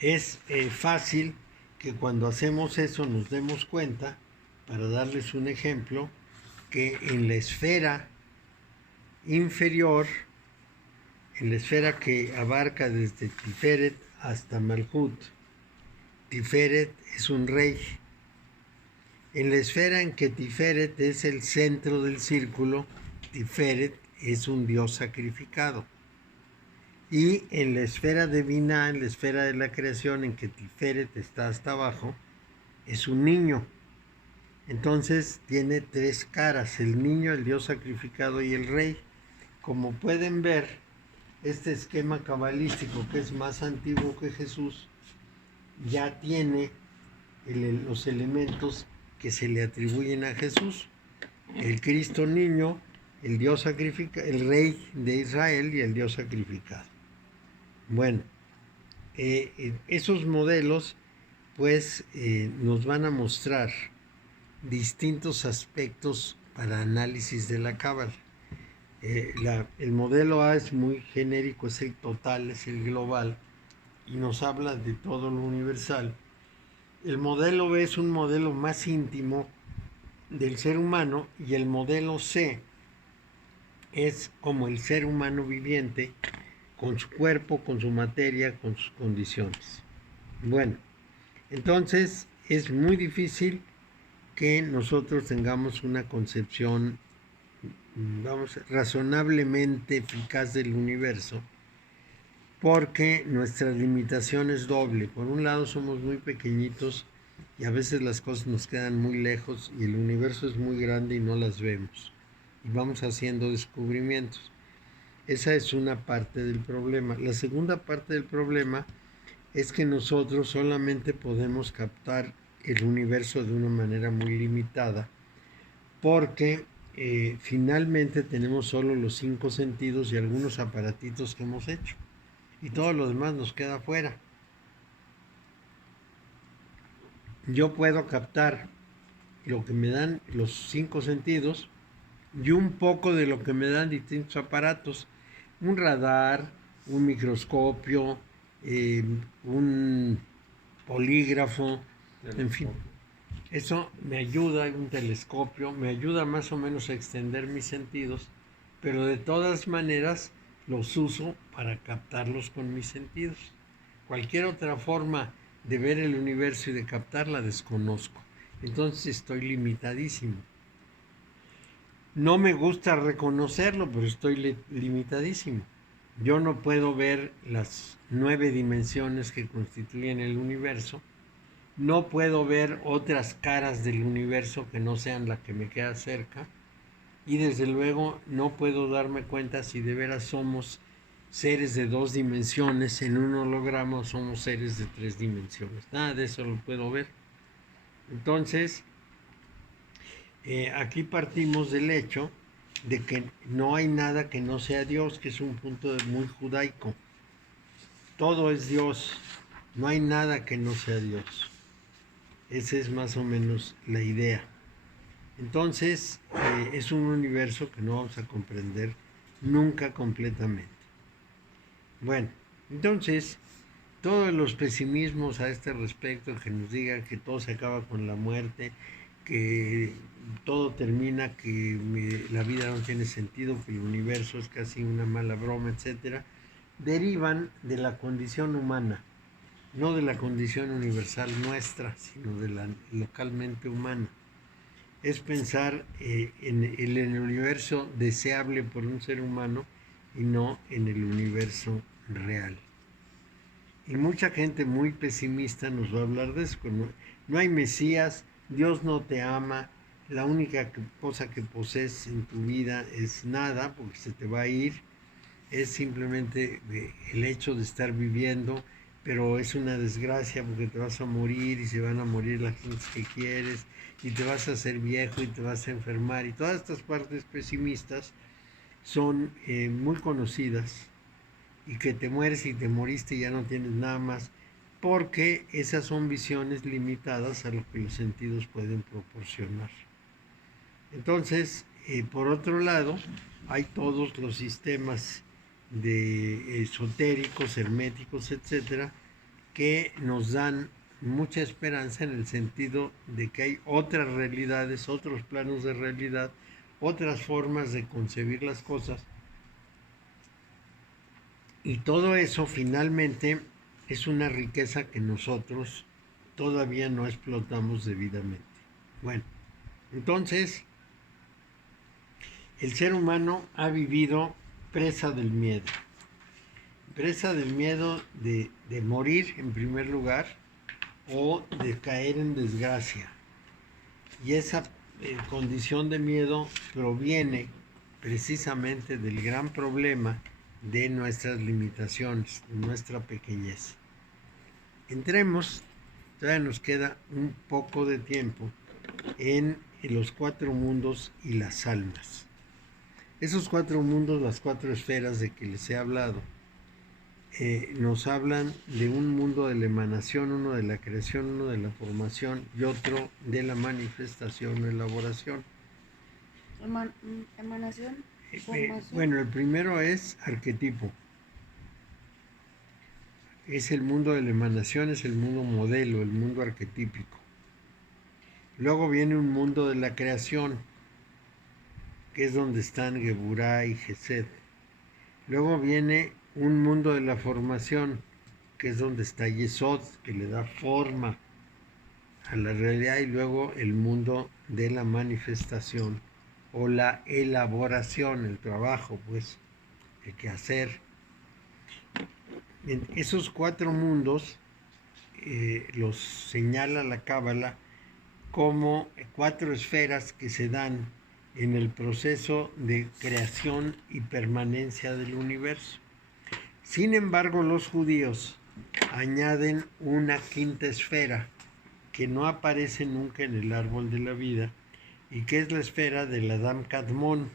es fácil que cuando hacemos eso nos demos cuenta, para darles un ejemplo, que en la esfera inferior, en la esfera que abarca desde Tiferet hasta Malhut, Tiferet es un rey. En la esfera en que Tiferet es el centro del círculo, Tiferet es un dios sacrificado. Y en la esfera de Binah, en la esfera de la creación, en que Tiferet está hasta abajo, es un niño. Entonces tiene tres caras, el niño, el dios sacrificado y el rey. Como pueden ver, este esquema cabalístico, que es más antiguo que Jesús, ya tiene los elementos que se le atribuyen a Jesús: el Cristo niño, el Dios sacrificado, el rey de Israel y el Dios sacrificado. Bueno, esos modelos pues nos van a mostrar distintos aspectos para análisis de la cábala. El modelo A es muy genérico, es el total, es el global, y nos habla de todo lo universal. El modelo B es un modelo más íntimo, del ser humano y el modelo C es como el ser humano viviente con su cuerpo, con su materia, con sus condiciones. Bueno, entonces es muy difícil que nosotros tengamos una concepción, vamos, razonablemente eficaz del universo, porque nuestra limitación es doble. Por un lado somos muy pequeñitos y a veces las cosas nos quedan muy lejos y el universo es muy grande y no las vemos. Y vamos haciendo descubrimientos. Esa es una parte del problema. La segunda parte del problema es que nosotros solamente podemos captar el universo de una manera muy limitada porque finalmente tenemos solo los 5 sentidos y algunos aparatitos que hemos hecho y todo lo demás nos queda afuera. Yo puedo captar lo que me dan los 5 sentidos y un poco de lo que me dan distintos aparatos, un radar, un microscopio, un polígrafo, en fin. Eso me ayuda, un telescopio, me ayuda más o menos a extender mis sentidos, pero de todas maneras los uso para captarlos con mis sentidos. Cualquier otra forma de ver el universo y de captarla desconozco. Entonces estoy limitadísimo. No me gusta reconocerlo, pero estoy limitadísimo. Yo no puedo ver las 9 dimensiones que constituyen el universo. No puedo ver otras caras del universo que no sean la que me queda cerca. Y desde luego no puedo darme cuenta si de veras somos seres de 2 dimensiones en un holograma o somos seres de 3 dimensiones. Nada de eso lo puedo ver. Entonces, aquí partimos del hecho de que no hay nada que no sea Dios, que es un punto muy judaico. Todo es Dios, no hay nada que no sea Dios. Esa es más o menos la idea. Entonces, es un universo que no vamos a comprender nunca completamente. Bueno, entonces, todos los pesimismos a este respecto, que nos digan que todo se acaba con la muerte, que todo termina, que la vida no tiene sentido, que el universo es casi una mala broma, etcétera, derivan de la condición humana, no de la condición universal nuestra, sino de la localmente humana. Es pensar en el universo deseable por un ser humano y no en el universo real. Y mucha gente muy pesimista nos va a hablar de eso. No hay Mesías, Dios no te ama, la única cosa que posees en tu vida es nada, porque se te va a ir, es simplemente el hecho de estar viviendo, pero es una desgracia porque te vas a morir y se van a morir las gente que quieres y te vas a hacer viejo y te vas a enfermar, y todas estas partes pesimistas son muy conocidas, y que te mueres y te moriste y ya no tienes nada más, porque esas son visiones limitadas a lo que los sentidos pueden proporcionar. Entonces, por otro lado, hay todos los sistemas de esotéricos, herméticos, etcétera, que nos dan mucha esperanza en el sentido de que hay otras realidades, otros planos de realidad, otras formas de concebir las cosas. Y todo eso finalmente es una riqueza que nosotros todavía no explotamos debidamente. Bueno, entonces el ser humano ha vivido presa del miedo. Presa del miedo de morir en primer lugar o de caer en desgracia. Y esa condición de miedo proviene precisamente del gran problema de nuestras limitaciones, de nuestra pequeñez. Entremos, todavía nos queda un poco de tiempo, en los 4 mundos y las almas. Esos 4 mundos, las 4 esferas de que les he hablado, nos hablan de un mundo de la emanación, uno de la creación, uno de la formación y otro de la manifestación o elaboración. Emanación, formación. Bueno, el primero es arquetipo. Es el mundo de la emanación, es el mundo modelo, el mundo arquetípico. Luego viene un mundo de la creación, que es donde están Geburah y Gesed. Luego viene un mundo de la formación, que es donde está Yesod, que le da forma a la realidad, y luego el mundo de la manifestación o la elaboración, el trabajo, pues, el quehacer. En esos 4 mundos los señala la Cábala como 4 esferas que se dan en el proceso de creación y permanencia del universo. Sin embargo, los judíos añaden una 5ª esfera que no aparece nunca en el árbol de la vida y que es la esfera del Adam Kadmon.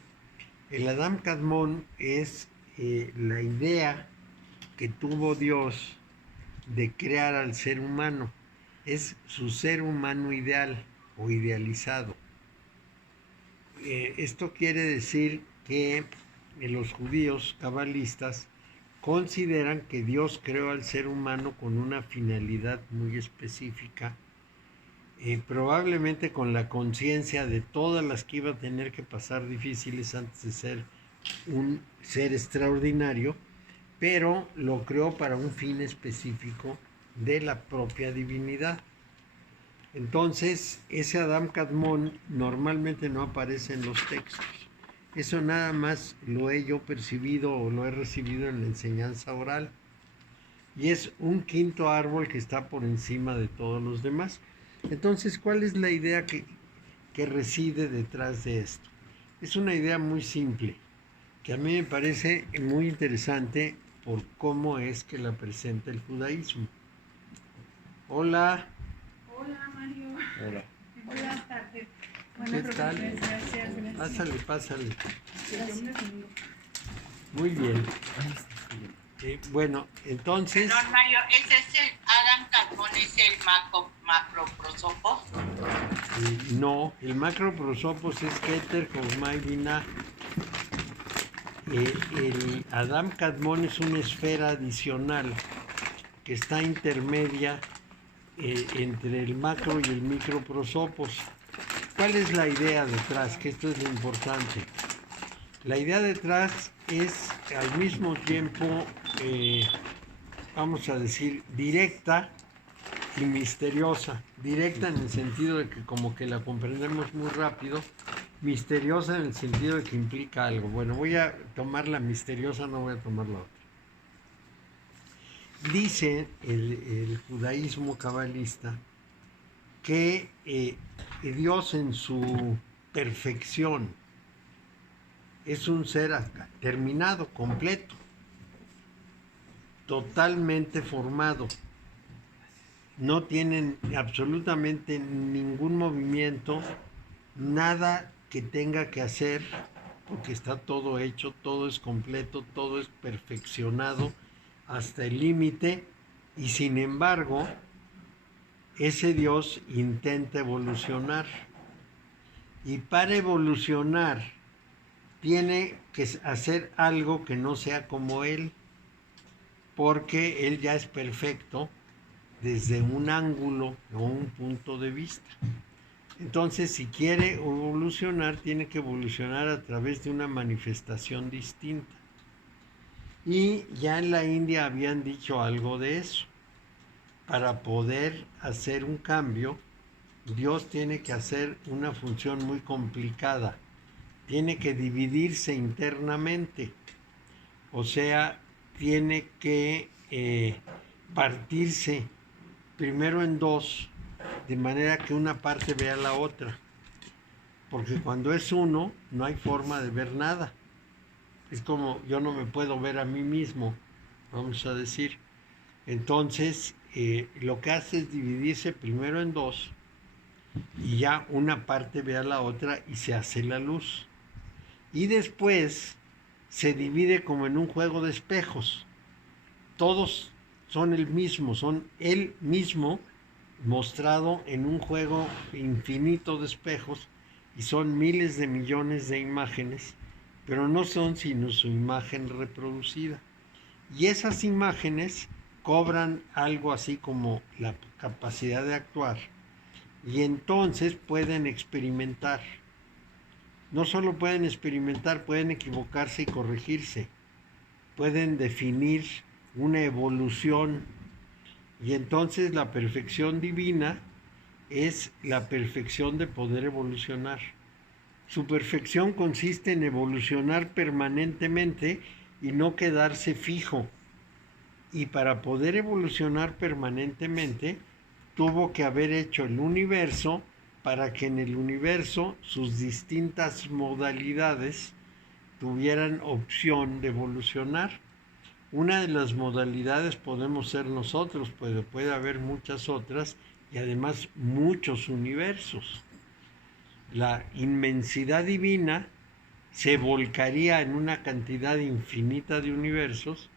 El Adam Kadmon es la idea que tuvo Dios de crear al ser humano. Es su ser humano ideal o idealizado. Esto quiere decir que los judíos cabalistas consideran que Dios creó al ser humano con una finalidad muy específica, probablemente con la conciencia de todas las que iba a tener que pasar difíciles antes de ser un ser extraordinario, pero lo creó para un fin específico de la propia divinidad. Entonces, ese Adam Kadmon normalmente no aparece en los textos. Eso nada más lo he yo percibido o lo he recibido en la enseñanza oral. Y es un 5º árbol que está por encima de todos los demás. Entonces, ¿cuál es la idea que reside detrás de esto? Es una idea muy simple, que a mí me parece muy interesante por cómo es que la presenta el judaísmo. Hola. Hola Mario. Hola. Buenas tardes. ¿Qué tal? Gracias. Pásale. Gracias. Muy bien. Bueno, entonces... Perdón, Mario, ese es el Adam Kadmon, es el macroprosopos. No, el macroprosopos es Keter, Jochma y Binah. El Adam Kadmon es una esfera adicional que está intermedia entre el macro y el microprosopos. ¿Cuál es la idea detrás? Que esto es lo importante. La idea detrás es al mismo tiempo, vamos a decir, directa y misteriosa. Directa en el sentido de que como que la comprendemos muy rápido, misteriosa en el sentido de que implica algo. Bueno, voy a tomar la misteriosa, no voy a tomar la otra. Dice el judaísmo cabalista que Dios en su perfección es un ser terminado, completo, totalmente formado. No tienen absolutamente ningún movimiento, nada que tenga que hacer, porque está todo hecho, todo es completo, todo es perfeccionado hasta el límite, y sin embargo, ese Dios intenta evolucionar. Y para evolucionar, tiene que hacer algo que no sea como Él, porque Él ya es perfecto desde un ángulo o un punto de vista. Entonces, si quiere evolucionar, tiene que evolucionar a través de una manifestación distinta. Y ya en la India habían dicho algo de eso. Para poder hacer un cambio, Dios tiene que hacer una función muy complicada. Tiene que dividirse internamente. O sea, tiene que partirse primero en 2, de manera que una parte vea la otra. Porque cuando es uno, no hay forma de ver nada. Es como yo no me puedo ver a mí mismo, vamos a decir. Entonces, lo que hace es dividirse primero en 2 y ya una parte ve a la otra y se hace la luz. Y después se divide como en un juego de espejos. Todos son el mismo, son el mismo mostrado en un juego infinito de espejos y son miles de millones de imágenes, pero no son sino su imagen reproducida. Y esas imágenes cobran algo así como la capacidad de actuar y entonces pueden experimentar. No solo pueden experimentar, pueden equivocarse y corregirse. Pueden definir una evolución. Y entonces la perfección divina es la perfección de poder evolucionar. Su perfección consiste en evolucionar permanentemente y no quedarse fijo. Y para poder evolucionar permanentemente, tuvo que haber hecho el universo para que en el universo sus distintas modalidades tuvieran opción de evolucionar. Una de las modalidades podemos ser nosotros, pero puede haber muchas otras y además muchos universos. La inmensidad divina se volcaría en una cantidad infinita de universos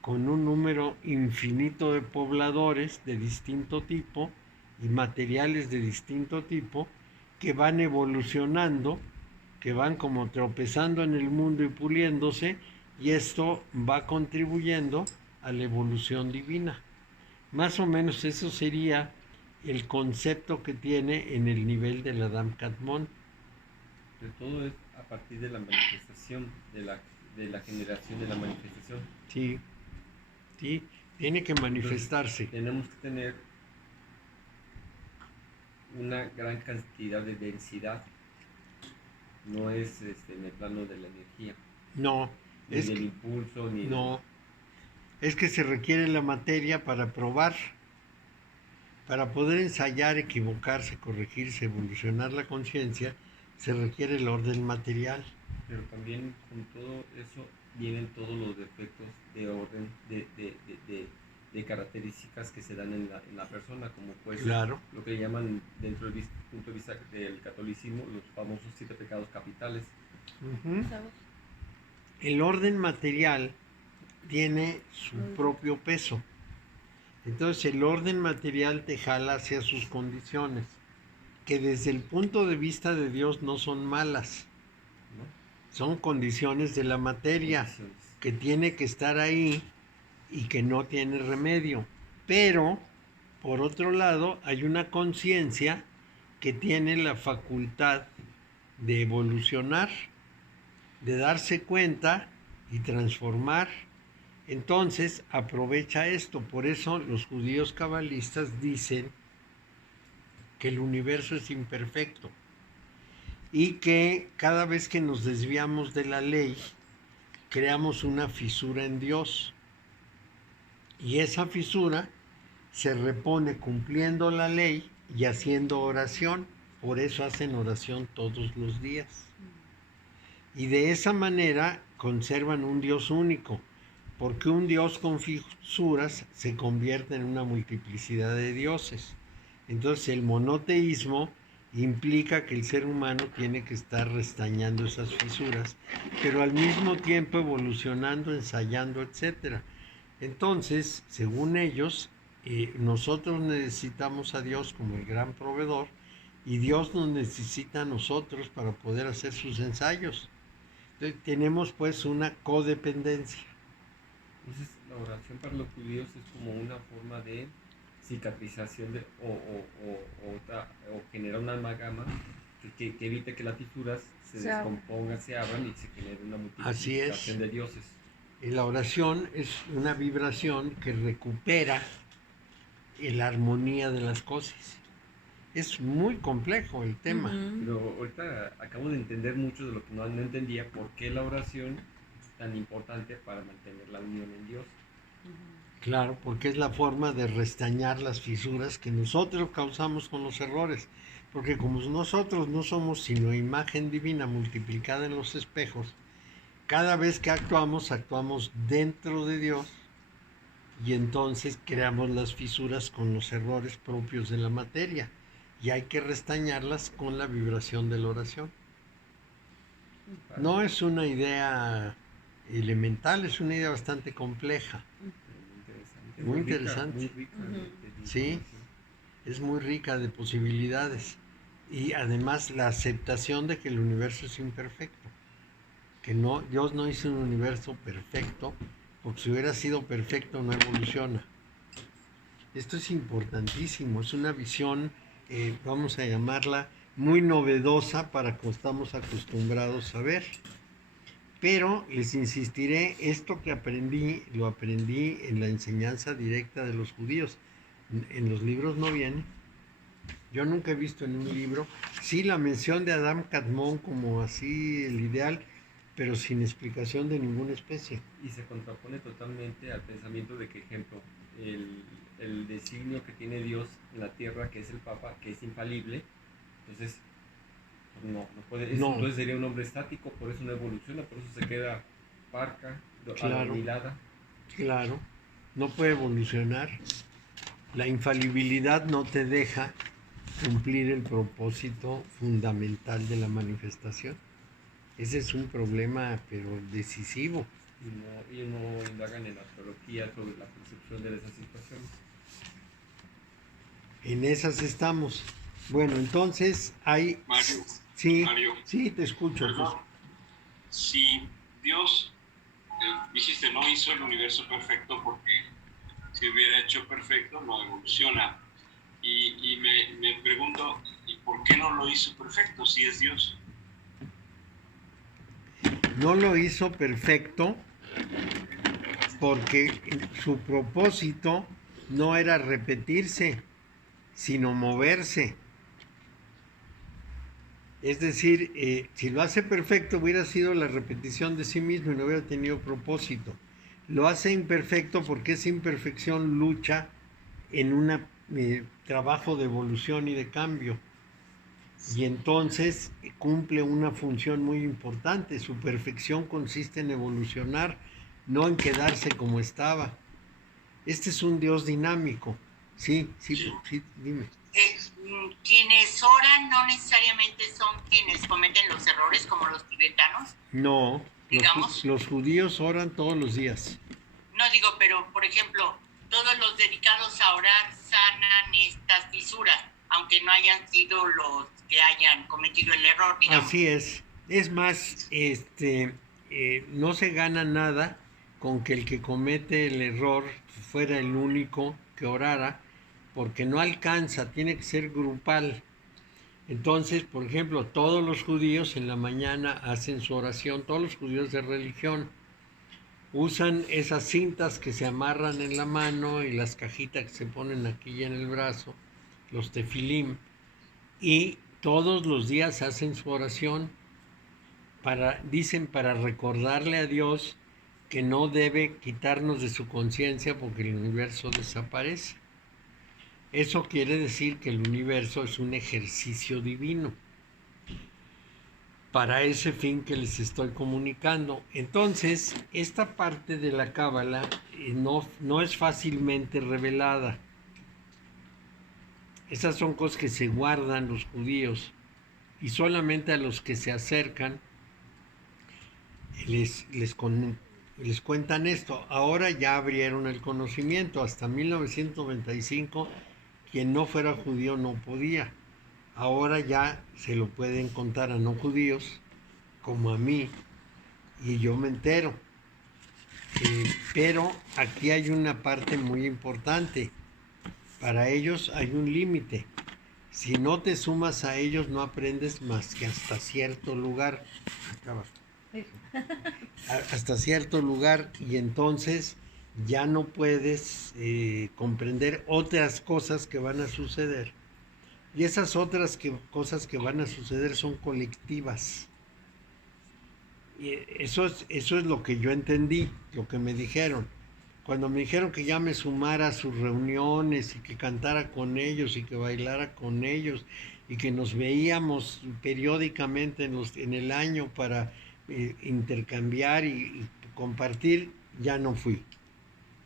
con un número infinito de pobladores de distinto tipo y materiales de distinto tipo que van evolucionando, que van como tropezando en el mundo y puliéndose, y esto va contribuyendo a la evolución divina. Más o menos eso sería el concepto que tiene en el nivel del Adam Kadmon. De todo es a partir de la manifestación, de la generación de la manifestación. Sí, sí, tiene que manifestarse. Entonces, tenemos que tener una gran cantidad de densidad. No es en el plano de la energía, No, ni es del que, impulso, ni no, es que se requiere la materia para probar, para poder ensayar, equivocarse, corregirse, evolucionar la conciencia, se requiere el orden material. pero también con todo eso vienen todos los defectos de orden, de características que se dan en la persona, como puede ser Claro. lo que llaman dentro del punto de vista del catolicismo los famosos 7 pecados capitales. Ujú. ¿Sabes? El orden material tiene su propio peso. Entonces el orden material te jala hacia sus condiciones, que desde el punto de vista de Dios no son malas, ¿No? son condiciones de la materia, Condiciones. que tiene que estar ahí y que no tiene remedio. Pero, por otro lado, hay una conciencia que tiene la facultad de evolucionar, de darse cuenta y transformar. Entonces aprovecha esto. Por eso los judíos cabalistas dicen que el universo es imperfecto y que cada vez que nos desviamos de la ley, creamos una fisura en Dios. Y esa fisura se repone cumpliendo la ley y haciendo oración. Por eso hacen oración todos los días. Y de esa manera conservan un Dios único, porque un Dios con fisuras se convierte en una multiplicidad de dioses. Entonces el monoteísmo implica que el ser humano tiene que estar restañando esas fisuras, pero al mismo tiempo evolucionando, ensayando, etc. Entonces, según ellos, nosotros necesitamos a Dios como el gran proveedor y Dios nos necesita a nosotros para poder hacer sus ensayos. Entonces, tenemos pues una codependencia. Entonces, la oración para los judíos es como una forma de cicatrización o genera una amalgama que evite que las fisuras se descompongan, se abran y se genere una Así es. multiplicación de dioses. La oración es una vibración que recupera la armonía de las cosas. Es muy complejo el tema. Pero ahorita acabo de entender mucho de lo que no entendía, por qué la oración es tan importante para mantener la unión en Dios. Claro, porque es la forma de restañar las fisuras que nosotros causamos con los errores. Porque como nosotros no somos sino imagen divina multiplicada en los espejos, cada vez que actuamos dentro de Dios y entonces creamos las fisuras con los errores propios de la materia. Y hay que restañarlas con la vibración de la oración. No es una idea elemental, es una idea bastante compleja. Muy interesante. Muy rica Sí, es muy rica de posibilidades. Y además la aceptación de que el universo es imperfecto. Que no, Dios no hizo un universo perfecto, porque si hubiera sido perfecto no evoluciona. Esto es importantísimo, es una visión vamos a llamarla, muy novedosa para como estamos acostumbrados a ver. Pero les insistiré, esto que aprendí, lo aprendí en la enseñanza directa de los judíos. En los libros no viene. Yo nunca he visto en un libro, sí la mención de Adam Kadmon como así el ideal, pero sin explicación de ninguna especie. Y se contrapone totalmente al pensamiento de que, ejemplo, el designio que tiene Dios en la tierra, que es el Papa, que es infalible, entonces no puede, No. entonces sería un hombre estático, por eso no evoluciona, por eso se queda parca, Claro. adormilada. Claro, no puede evolucionar. La infalibilidad no te deja cumplir el propósito fundamental de la manifestación. Ese es un problema, pero decisivo. Y no indagan en la teología sobre la percepción de esas situaciones. En esas estamos. Bueno, entonces hay... Mario, Sí, Mario. sí, te escucho. Perdón. Si Dios, dijiste, no hizo el universo perfecto porque si hubiera hecho perfecto no evoluciona. Y me pregunto, ¿y por qué no lo hizo perfecto si es Dios? No lo hizo perfecto porque su propósito no era repetirse, sino moverse. Es decir, si lo hace perfecto hubiera sido la repetición de sí mismo y no hubiera tenido propósito. Lo hace imperfecto porque esa imperfección lucha en un trabajo de evolución y de cambio. Y entonces cumple una función muy importante. Su perfección consiste en evolucionar, no en quedarse como estaba. Este es un Dios dinámico. Sí, dime. Quienes oran no necesariamente son quienes cometen los errores, como los tibetanos. No, Digamos. los judíos oran todos los días. No digo, pero por ejemplo, todos los dedicados a orar sanan estas fisuras, aunque no hayan sido los que hayan cometido el error, digamos. Así es. Es más, no se gana nada con que el que comete el error fuera el único que orara, porque no alcanza, tiene que ser grupal. Entonces, por ejemplo, todos los judíos en la mañana hacen su oración, todos los judíos de religión usan esas cintas que se amarran en la mano y las cajitas que se ponen aquí en el brazo, los tefilim, y todos los días hacen su oración dicen para recordarle a Dios que no debe quitarnos de su conciencia porque el universo desaparece. Eso quiere decir que el universo es un ejercicio divino para ese fin que les estoy comunicando. Entonces, esta parte de la Cábala no es fácilmente revelada. Esas son cosas que se guardan los judíos y solamente a los que se acercan les cuentan esto. Ahora ya abrieron el conocimiento. Hasta 1995 quien no fuera judío no podía. Ahora ya se lo pueden contar a no judíos como a mí y yo me entero. Pero aquí hay una parte muy importante. Para ellos hay un límite. Si no te sumas a ellos no aprendes más que hasta cierto lugar. Hasta cierto lugar, y entonces ya no puedes comprender otras cosas que van a suceder. Y esas otras cosas que van a suceder son colectivas. Y eso es lo que yo entendí, lo que me dijeron. Cuando me dijeron que ya me sumara a sus reuniones y que cantara con ellos y que bailara con ellos y que nos veíamos periódicamente en el año para intercambiar y compartir, ya no fui.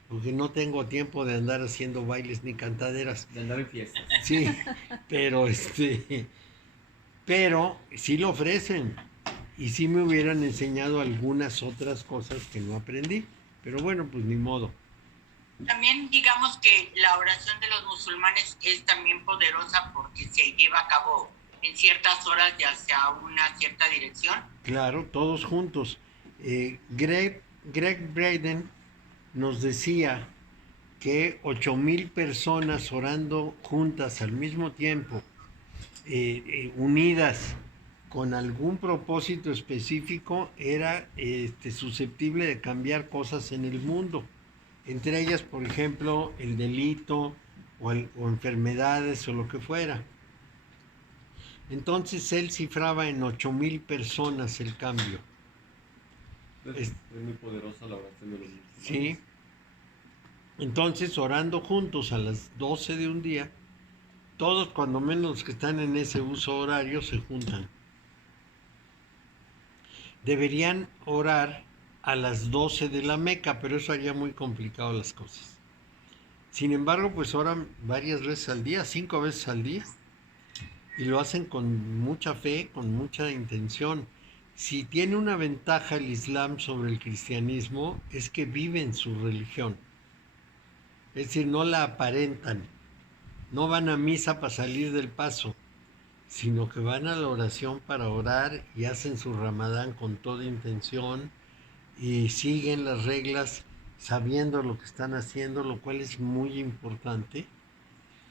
Porque no tengo tiempo de andar haciendo bailes ni cantaderas. De andar en fiesta. Sí, pero sí lo ofrecen. Y sí me hubieran enseñado algunas otras cosas que no aprendí. Pero bueno, pues ni modo. También digamos que la oración de los musulmanes es también poderosa porque se lleva a cabo en ciertas horas y hacia una cierta dirección. Claro, todos juntos. Greg Braden nos decía que 8,000 personas orando juntas al mismo tiempo, unidas con algún propósito específico, era susceptible de cambiar cosas en el mundo. Entre ellas, por ejemplo, el delito o enfermedades o lo que fuera. Entonces él cifraba en 8,000 personas el cambio. Es muy poderosa la oración de los musulmanes. Sí. Entonces, orando juntos a las 12 de un día, todos, cuando menos los que están en ese uso horario, se juntan. Deberían orar a las 12 de la Meca, pero eso haría muy complicado las cosas. Sin embargo, pues oran varias veces al día, 5 veces al día, y lo hacen con mucha fe, con mucha intención. Si tiene una ventaja el Islam sobre el cristianismo, es que viven su religión. Es decir, no la aparentan, no van a misa para salir del paso, sino que van a la oración para orar y hacen su ramadán con toda intención y siguen las reglas sabiendo lo que están haciendo, lo cual es muy importante.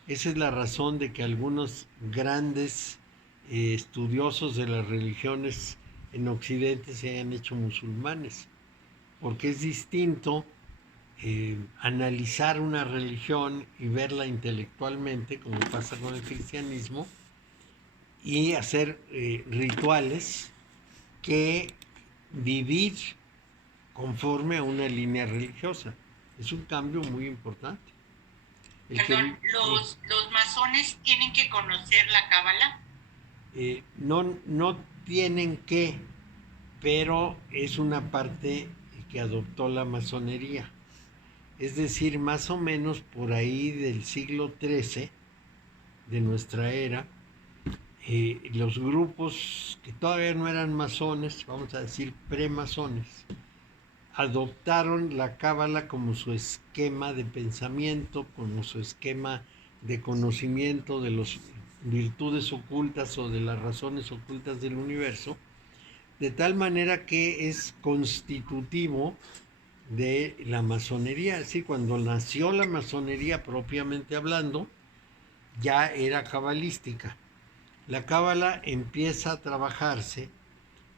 Esa es la razón de que algunos grandes estudiosos de las religiones en Occidente se hayan hecho musulmanes, porque es distinto analizar una religión y verla intelectualmente, como pasa con el cristianismo, y hacer rituales, que vivir conforme a una línea religiosa. Es un cambio muy importante. Perdón, ¿los masones tienen que conocer la cábala? No tienen que, pero es una parte que adoptó la masonería. Es decir, más o menos por ahí del siglo XIII de nuestra era, los grupos que todavía no eran masones, vamos a decir premasones, adoptaron la cábala como su esquema de pensamiento, como su esquema de conocimiento de las virtudes ocultas o de las razones ocultas del universo, de tal manera que es constitutivo de la masonería. Así, cuando nació la masonería propiamente hablando, ya era cabalística. La cábala empieza a trabajarse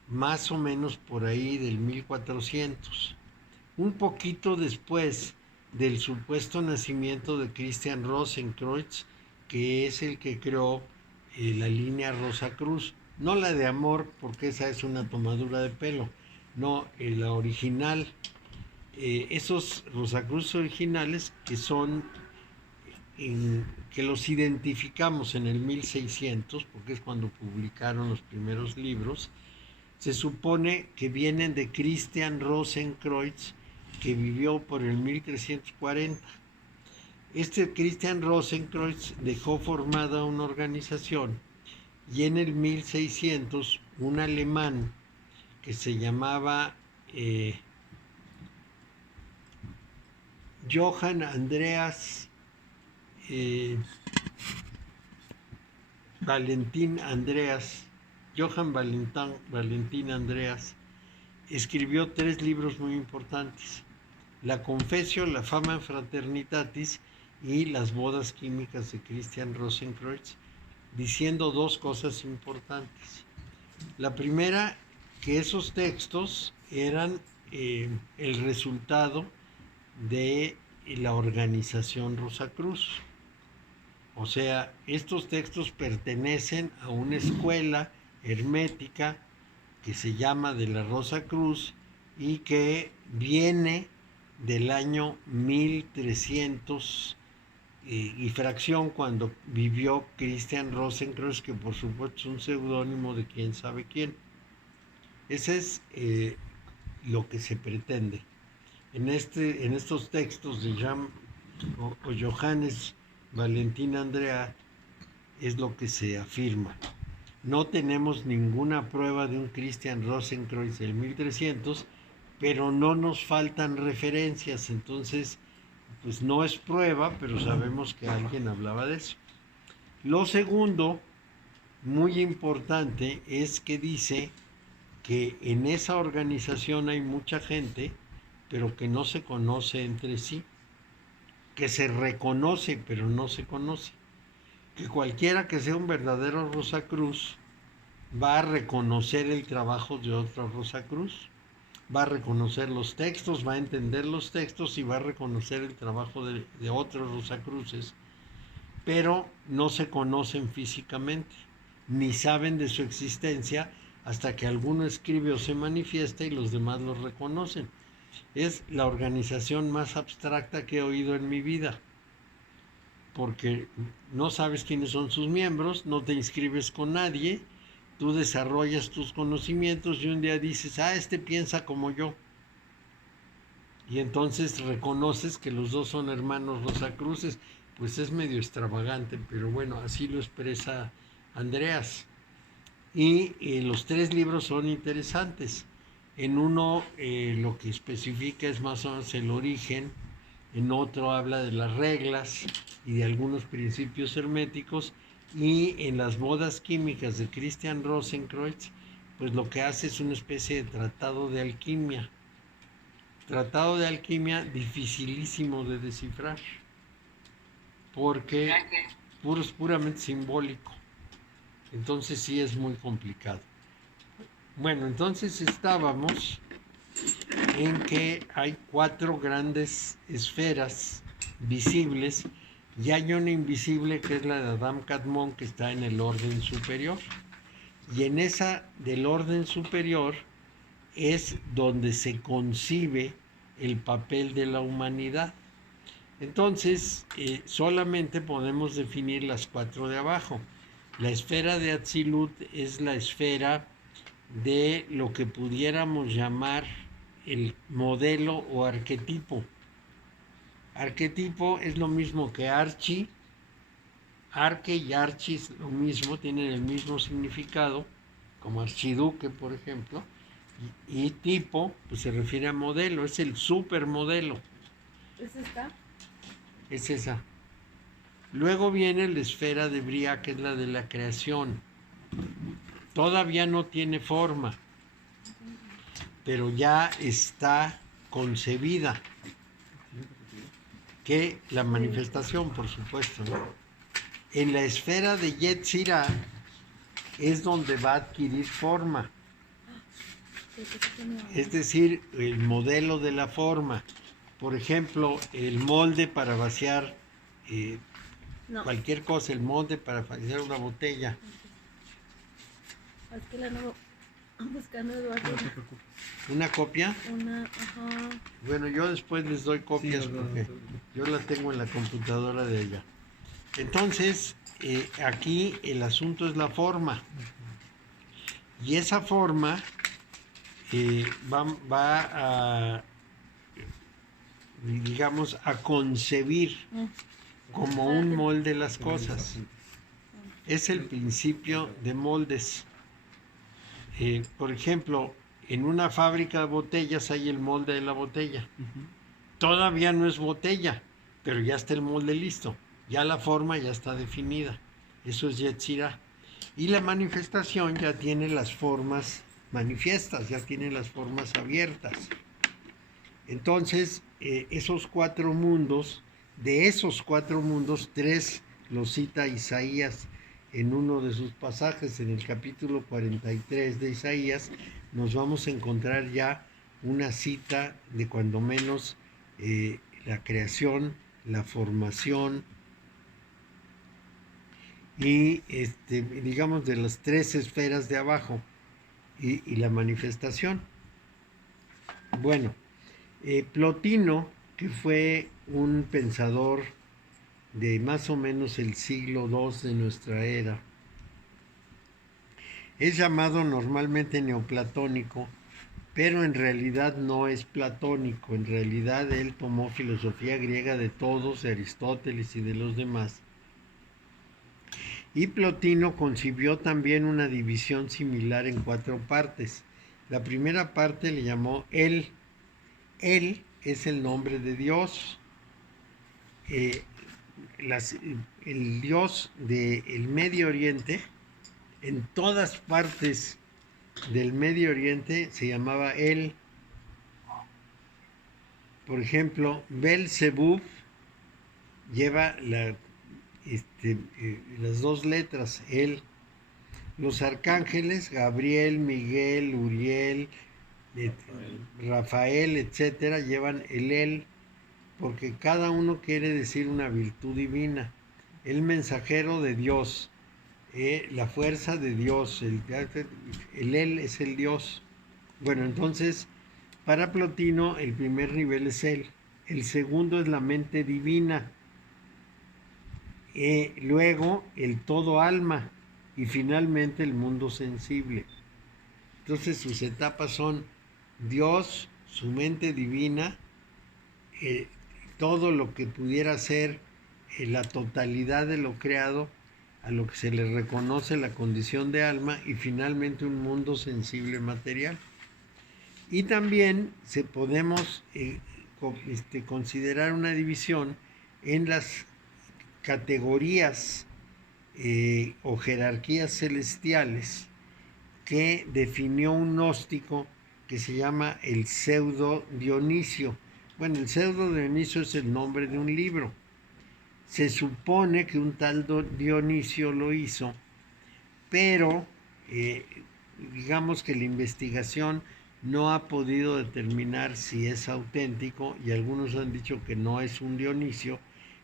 más o menos por ahí del 1400, un poquito después del supuesto nacimiento de Christian Rosenkreuz, que es el que creó la línea Rosacruz, no la de amor, porque esa es una tomadura de pelo, no, la original. Esos Rosacruz originales que son, que los identificamos en el 1600, porque es cuando publicaron los primeros libros, se supone que vienen de Christian Rosenkreuz, que vivió por el 1340. Este Christian Rosenkreuz dejó formada una organización, y en el 1600 un alemán que se llamaba Johann Andreas Johann Valentin Andreas, escribió 3 libros muy importantes: La Confessio, la Fama Fraternitatis y Las bodas químicas de Christian Rosenkreuz, diciendo 2 cosas importantes. La primera, que esos textos eran el resultado de la organización Rosacruz. O sea, estos textos pertenecen a una escuela hermética que se llama de la Rosacruz y que viene del año 1300 y fracción, cuando vivió Christian Rosenkreuz, que por supuesto es un seudónimo de quién sabe quién. Ese es lo que se pretende. En estos textos de Johannes Valentin Andrea es lo que se afirma. No tenemos ninguna prueba de un Christian Rosenkreuz del 1300, pero no nos faltan referencias, entonces pues no es prueba, pero sabemos que alguien hablaba de eso. Lo segundo, muy importante, es que dice que en esa organización hay mucha gente, pero que no se conoce entre sí. que se reconoce pero no se conoce. Que cualquiera que sea un verdadero Rosacruz va a reconocer el trabajo de otro Rosacruz, va a reconocer los textos, va a entender los textos y va a reconocer el trabajo de otros Rosacruces, pero no se conocen físicamente, ni saben de su existencia hasta que alguno escribe o se manifiesta y los demás los reconocen. Es la organización más abstracta que he oído en mi vida, porque no sabes quiénes son sus miembros, no te inscribes con nadie, tú desarrollas tus conocimientos y un día dices, este piensa como yo. Y entonces reconoces que los dos son hermanos Rosacruces. Pues es medio extravagante, pero bueno, así lo expresa Andreas. Y los 3 libros son interesantes. En uno lo que especifica es más o menos el origen, en otro habla de las reglas y de algunos principios herméticos, y en las bodas químicas de Christian Rosenkreuz, pues lo que hace es una especie de tratado de alquimia. Tratado de alquimia dificilísimo de descifrar, porque es puramente simbólico. Entonces sí es muy complicado. Bueno, entonces estábamos en que hay 4 grandes esferas visibles y hay una invisible que es la de Adam Kadmon, que está en el orden superior. Y en esa del orden superior es donde se concibe el papel de la humanidad. Entonces, solamente podemos definir las 4 de abajo. La esfera de Atzilut es la esfera de lo que pudiéramos llamar el modelo o arquetipo. Arquetipo es lo mismo que archi. Arque y archi es lo mismo, tienen el mismo significado, como archiduque, por ejemplo. Y tipo, pues se refiere a modelo, es el supermodelo. ¿Es esta? Es esa. Luego viene la esfera de Bria, que es la de la creación. Todavía no tiene forma, pero ya está concebida. Que la manifestación, por supuesto, ¿no? En la esfera de Yetzirah es donde va a adquirir forma. Es decir, el modelo de la forma. Por ejemplo, el molde para vaciar cualquier cosa, el molde para vaciar una botella. Es que la ando buscando, Eduardo. No te preocupes. ¿Una copia? Ajá. Bueno, yo después les doy copias Sí, porque yo la tengo en la computadora de ella. Entonces, aquí el asunto es la forma. Y esa forma va a, digamos, a concebir como un molde las cosas. Es el principio de moldes. Por ejemplo, en una fábrica de botellas hay el molde de la botella. Todavía no es botella, pero ya está el molde listo. Ya la forma ya está definida. Eso es Yetzirah. Y la manifestación ya tiene las formas manifiestas, ya tiene las formas abiertas. Entonces, esos 4 mundos, de esos 4 mundos, 3 los cita Isaías en uno de sus pasajes, en el capítulo 43 de Isaías, nos vamos a encontrar ya una cita de cuando menos la creación, la formación y digamos de las 3 esferas de abajo y la manifestación. Bueno, Plotino, que fue un pensador de más o menos el siglo II de nuestra era, es llamado normalmente neoplatónico, pero en realidad no es platónico. En realidad él tomó filosofía griega de todos, de Aristóteles y de los demás. Y Plotino concibió también una división similar en 4 partes. La primera parte le llamó Él. Él es el nombre de Dios. El Dios del Medio Oriente, en todas partes del Medio Oriente se llamaba Él. Por ejemplo, Belzebub lleva las dos letras, el. Los arcángeles, Gabriel, Miguel, Uriel, eh, Rafael, etcétera, llevan el, porque cada uno quiere decir una virtud divina. El mensajero de Dios, la fuerza de Dios, el es el Dios. Bueno, entonces, para Plotino, el primer nivel es él. El segundo es la mente divina. Luego, el todo alma. Y finalmente, el mundo sensible. Entonces, sus etapas son Dios, su mente divina, todo lo que pudiera ser la totalidad de lo creado, a lo que se le reconoce la condición de alma, y finalmente un mundo sensible material. Y también podemos considerar una división en las categorías o jerarquías celestiales que definió un gnóstico que se llama el pseudo Dionisio. Bueno, el pseudo Dionisio es el nombre de un libro. Se supone que un tal Dionisio lo hizo, pero digamos que la investigación no ha podido determinar si es auténtico, y algunos han dicho que no es un Dionisio,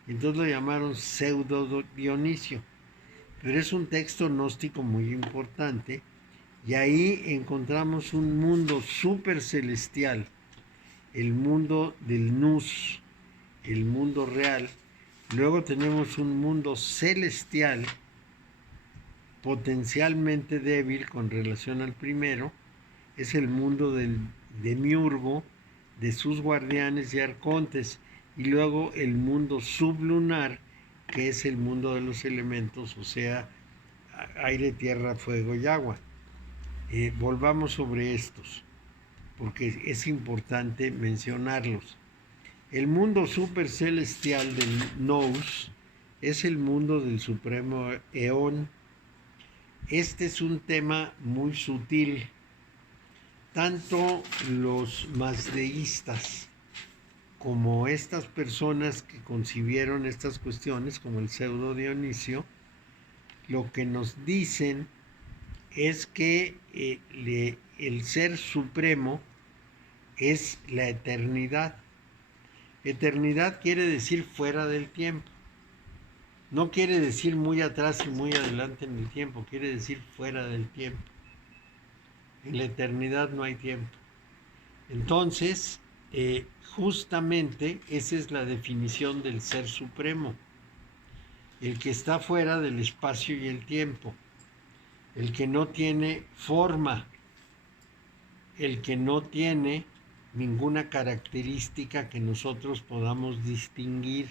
entonces lo llamaron pseudo Dionisio. Pero es un texto gnóstico muy importante, y ahí encontramos un mundo súper celestial, el mundo del Nus, el mundo real. Luego tenemos un mundo celestial potencialmente débil con relación al primero, es el mundo del demiurgo, de sus guardianes y arcontes, y luego el mundo sublunar, que es el mundo de los elementos, o sea, aire, tierra, fuego y agua. Volvamos sobre estos, porque es importante mencionarlos. El mundo supercelestial del Nous es el mundo del supremo eón. Este es un tema muy sutil. Tanto los mazdeístas como estas personas que concibieron estas cuestiones, como el pseudo Dionisio, lo que nos dicen es que el ser supremo es la eternidad. Eternidad quiere decir fuera del tiempo. No quiere decir muy atrás y muy adelante en el tiempo, quiere decir fuera del tiempo. En la eternidad no hay tiempo. Entonces, justamente esa es la definición del ser supremo. El que está fuera del espacio y el tiempo. El que no tiene forma. El que no tiene ninguna característica que nosotros podamos distinguir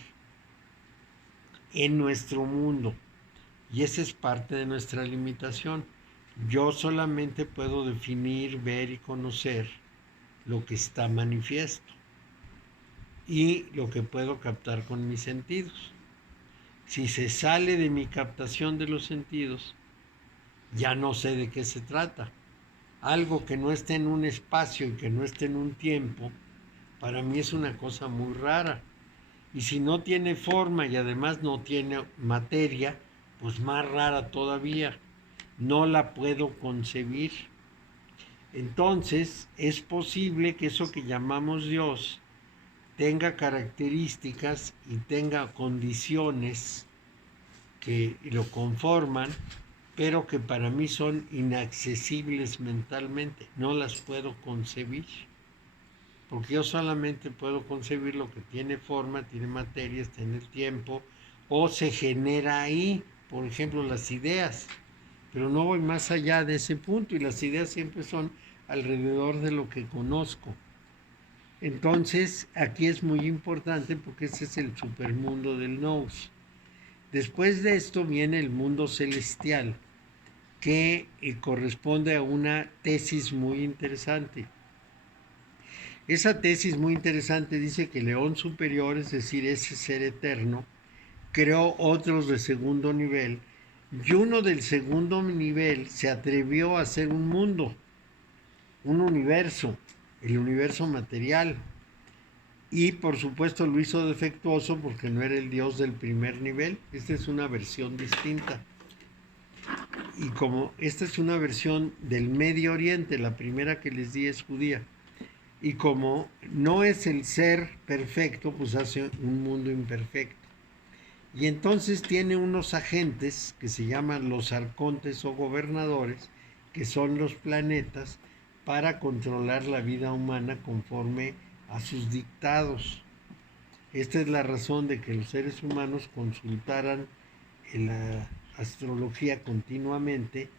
en nuestro mundo. Y esa es parte de nuestra limitación. Yo solamente puedo definir, ver y conocer lo que está manifiesto y lo que puedo captar con mis sentidos. Si se sale de mi captación de los sentidos, ya no sé de qué se trata. Algo que no esté en un espacio y que no esté en un tiempo, para mí es una cosa muy rara. Y si no tiene forma y además no tiene materia, pues más rara todavía. No la puedo concebir. Entonces, es posible que eso que llamamos Dios tenga características y tenga condiciones que lo conforman, pero que para mí son inaccesibles mentalmente. No las puedo concebir. Porque yo solamente puedo concebir lo que tiene forma, tiene materia, está en el tiempo, o se genera ahí, por ejemplo, las ideas. Pero no voy más allá de ese punto, y las ideas siempre son alrededor de lo que conozco. Entonces, aquí es muy importante porque ese es el supermundo del Nous. Después de esto viene el mundo celestial, que corresponde a una tesis muy interesante. Esa tesis muy interesante dice que el León superior, es decir, ese ser eterno, creó otros de segundo nivel, y uno del segundo nivel se atrevió a hacer un mundo, un universo, el universo material. Y por supuesto lo hizo defectuoso porque no era el Dios del primer nivel. Esta es una versión distinta. Y como esta es una versión del Medio Oriente, la primera que les di es judía. Y como no es el ser perfecto, pues hace un mundo imperfecto. Y entonces tiene unos agentes que se llaman los arcontes o gobernadores, que son los planetas, para controlar la vida humana conforme a sus dictados. Esta es la razón de que los seres humanos consultaran la astrología continuamente,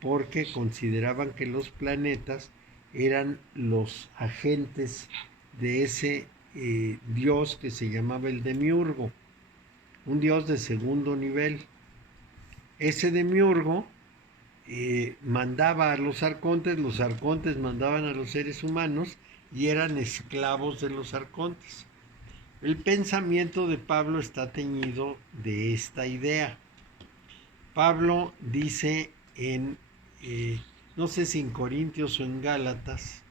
porque consideraban que los planetas eran los agentes de ese dios que se llamaba el demiurgo, un dios de segundo nivel. Ese demiurgo mandaba a los arcontes mandaban a los seres humanos y eran esclavos de los arcontes. El pensamiento de Pablo está teñido de esta idea. Pablo dice en, no sé si en Corintios o en Gálatas,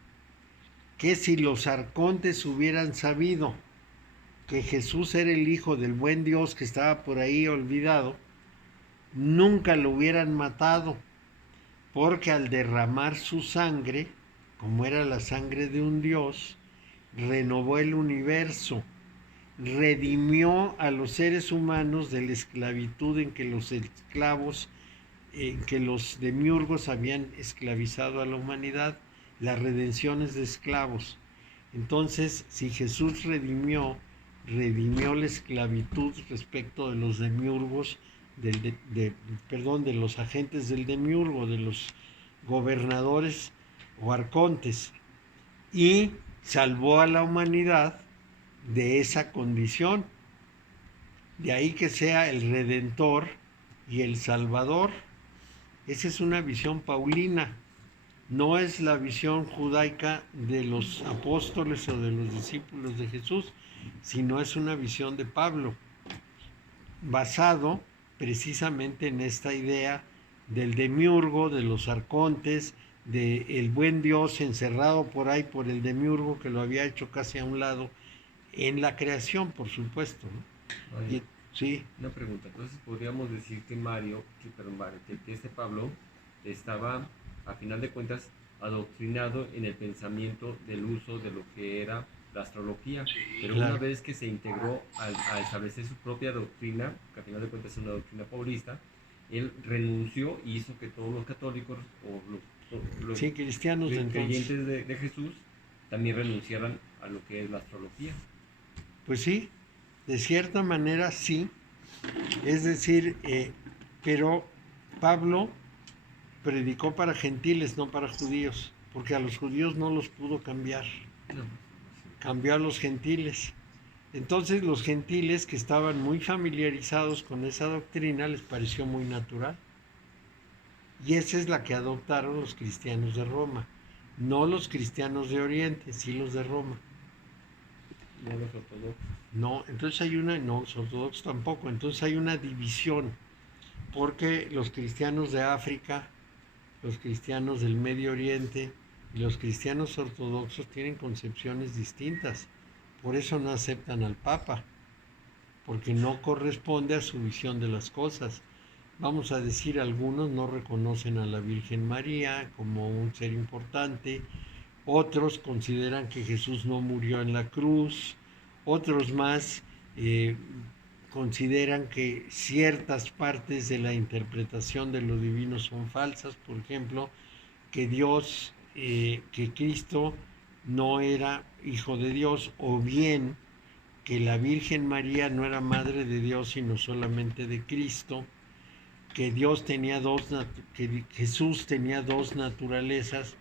que si los arcontes hubieran sabido que Jesús era el Hijo del buen Dios que estaba por ahí olvidado, nunca lo hubieran matado, porque al derramar su sangre, como era la sangre de un Dios, renovó el universo, redimió a los seres humanos de la esclavitud en que los esclavos, en que los demiurgos habían esclavizado a la humanidad, las redenciones de esclavos. Entonces, si Jesús redimió la esclavitud respecto de los demiurgos, de los agentes del demiurgo, de los gobernadores o arcontes, y salvó a la humanidad de esa condición. De ahí que sea el Redentor y el Salvador. Esa es una visión paulina, no es la visión judaica de los apóstoles o de los discípulos de Jesús, sino es una visión de Pablo, basado precisamente en esta idea del demiurgo, de los arcontes, del buen Dios encerrado por ahí por el demiurgo que lo había hecho casi a un lado en la creación, por supuesto, ¿no? Oye, Sí, una pregunta. Entonces podríamos decir que que este Pablo estaba, a final de cuentas, adoctrinado en el pensamiento del uso de lo que era la astrología, pero claro. una vez que se integró a establecer su propia doctrina, que a final de cuentas es una doctrina paulista, él renunció y hizo que todos los católicos o los Sí, cristianos de entonces. creyentes de Jesús también renunciaran a lo que es la astrología. Pues sí, de cierta manera sí. Es decir, pero Pablo predicó para gentiles, no para judíos, porque a los judíos no los pudo cambiar, No, cambió a los gentiles. Entonces los gentiles que estaban muy familiarizados con esa doctrina les pareció muy natural. Y esa es la que adoptaron los cristianos de Roma, no los cristianos de Oriente, sí los de Roma. no los ortodoxos. No, entonces no, los ortodoxos tampoco, entonces hay una división, porque los cristianos de África, los cristianos del Medio Oriente y los cristianos ortodoxos tienen concepciones distintas, por eso no aceptan al Papa, porque no corresponde a su visión de las cosas. Vamos a decir, algunos no reconocen a la Virgen María como un ser importante, otros consideran que Jesús no murió en la cruz, otros más consideran que ciertas partes de la interpretación de lo divino son falsas, por ejemplo, que Dios, que Cristo no era hijo de Dios, o bien que la Virgen María no era madre de Dios, sino solamente de Cristo, que que Jesús tenía dos naturalezas,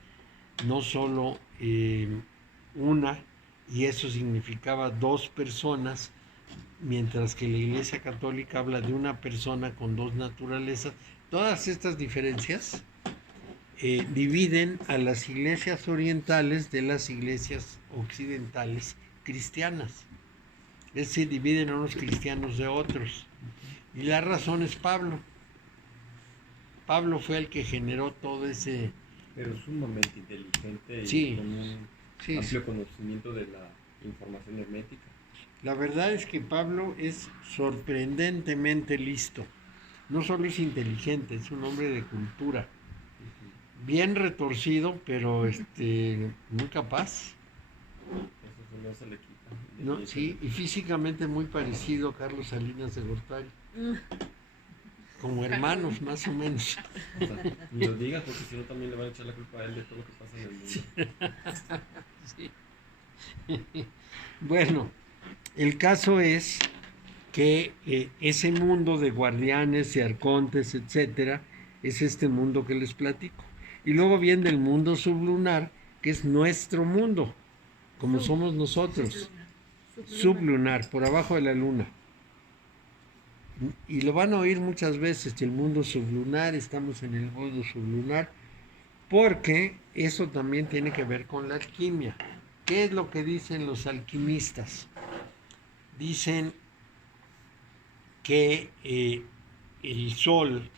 no solo una, y eso significaba dos personas, mientras que la Iglesia Católica habla de una persona con dos naturalezas. Todas estas diferencias dividen a las iglesias orientales de las iglesias occidentales cristianas. Es decir, dividen a unos cristianos de otros. Y la razón es Pablo. Pablo fue el que generó todo ese... Pero sumamente inteligente y Sí, con un sí, amplio conocimiento de información hermética. La verdad es que Pablo es sorprendentemente listo. No solo es inteligente, es un hombre de cultura. Bien retorcido, pero muy capaz. Eso no se le quita. No, sí, y físicamente muy parecido a Carlos Salinas de Gortari. Como hermanos, más o menos. O sea, ni lo digas porque si no también le van a echar la culpa a él de todo lo que pasa en el mundo. Sí. Bueno, el caso es que ese mundo de guardianes y arcontes, etcétera, es este mundo que les platico. Y luego viene el mundo sublunar, que es nuestro mundo, como somos nosotros. Sublunar, por abajo de la luna. Y lo van a oír muchas veces, que el mundo sublunar, estamos en el mundo sublunar, porque eso también tiene que ver con la alquimia. ¿Qué es lo que dicen los alquimistas? Dicen que el Sol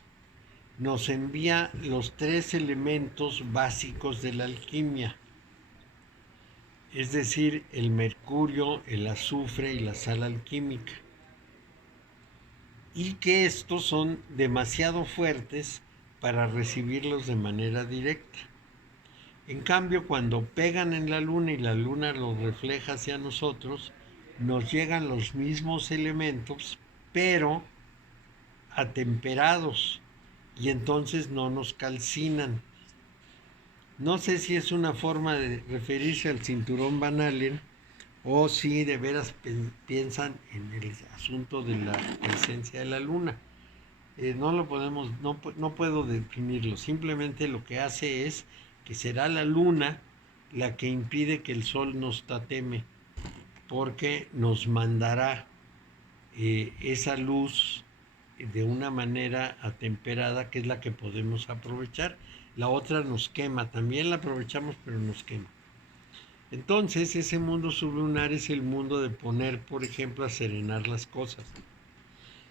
nos envía los 3 elementos básicos de la alquimia, es decir, el mercurio, el azufre y la sal alquímica, y que estos son demasiado fuertes para recibirlos de manera directa. En cambio, cuando pegan en la luna y la luna los refleja hacia nosotros, nos llegan los mismos elementos, pero atemperados, y entonces no nos calcinan. No sé si es una forma de referirse al cinturón Van Allen o si de veras piensan en el asunto de la presencia de la luna. No lo podemos, no puedo definirlo. Simplemente lo que hace es que será la luna la que impide que el sol nos tateme, porque nos mandará esa luz de una manera atemperada, que es la que podemos aprovechar. La otra nos quema, también la aprovechamos, pero nos quema. Entonces, ese mundo sublunar es el mundo de poner, por ejemplo, a serenar las cosas.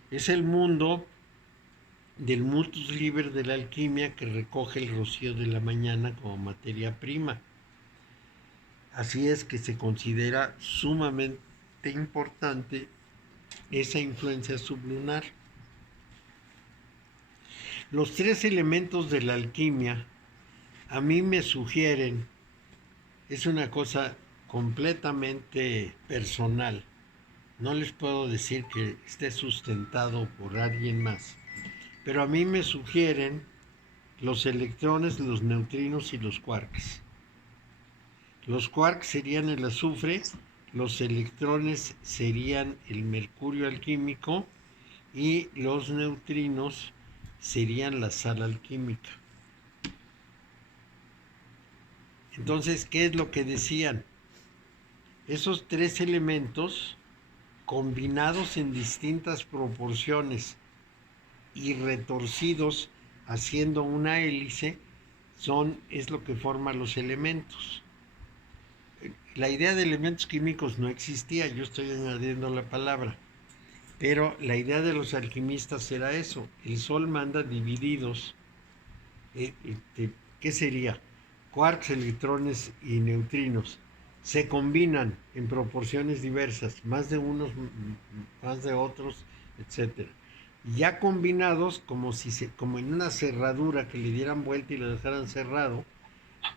Es el mundo del mutus liber de la alquimia, que recoge el rocío de la mañana como materia prima. Así es que se considera sumamente importante esa influencia sublunar. Los 3 elementos de la alquimia a mí me sugieren, es una cosa completamente personal, no les puedo decir que esté sustentado por alguien más, pero a mí me sugieren los electrones, los neutrinos y los quarks. Los quarks serían el azufre, los electrones serían el mercurio alquímico y los neutrinos serían la sal alquímica. Entonces, ¿qué es lo que decían? Esos 3 elementos, combinados en distintas proporciones y retorcidos haciendo una hélice, es lo que forma los elementos. La idea de elementos químicos no existía, yo estoy añadiendo la palabra, pero la idea de los alquimistas era eso. El Sol manda divididos, ¿qué sería? Quarks, electrones y neutrinos. Se combinan en proporciones diversas, más de unos, más de otros, etc. Ya combinados, como en una cerradura que le dieran vuelta y lo dejaran cerrado,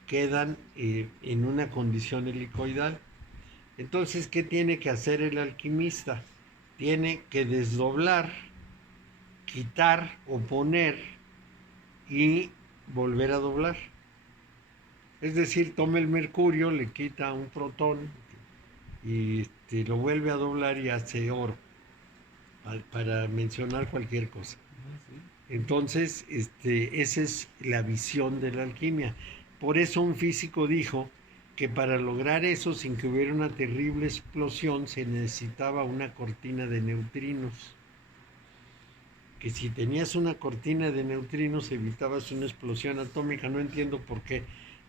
quedan en una condición helicoidal. Entonces, ¿qué tiene que hacer el alquimista? Tiene que desdoblar, quitar o poner y volver a doblar. Es decir, toma el mercurio, le quita un protón y lo vuelve a doblar y hace oro, para mencionar cualquier cosa. Entonces, esa es la visión de la alquimia. Por eso un físico dijo que para lograr eso, sin que hubiera una terrible explosión, se necesitaba una cortina de neutrinos. Que si tenías una cortina de neutrinos, evitabas una explosión atómica. No entiendo por qué.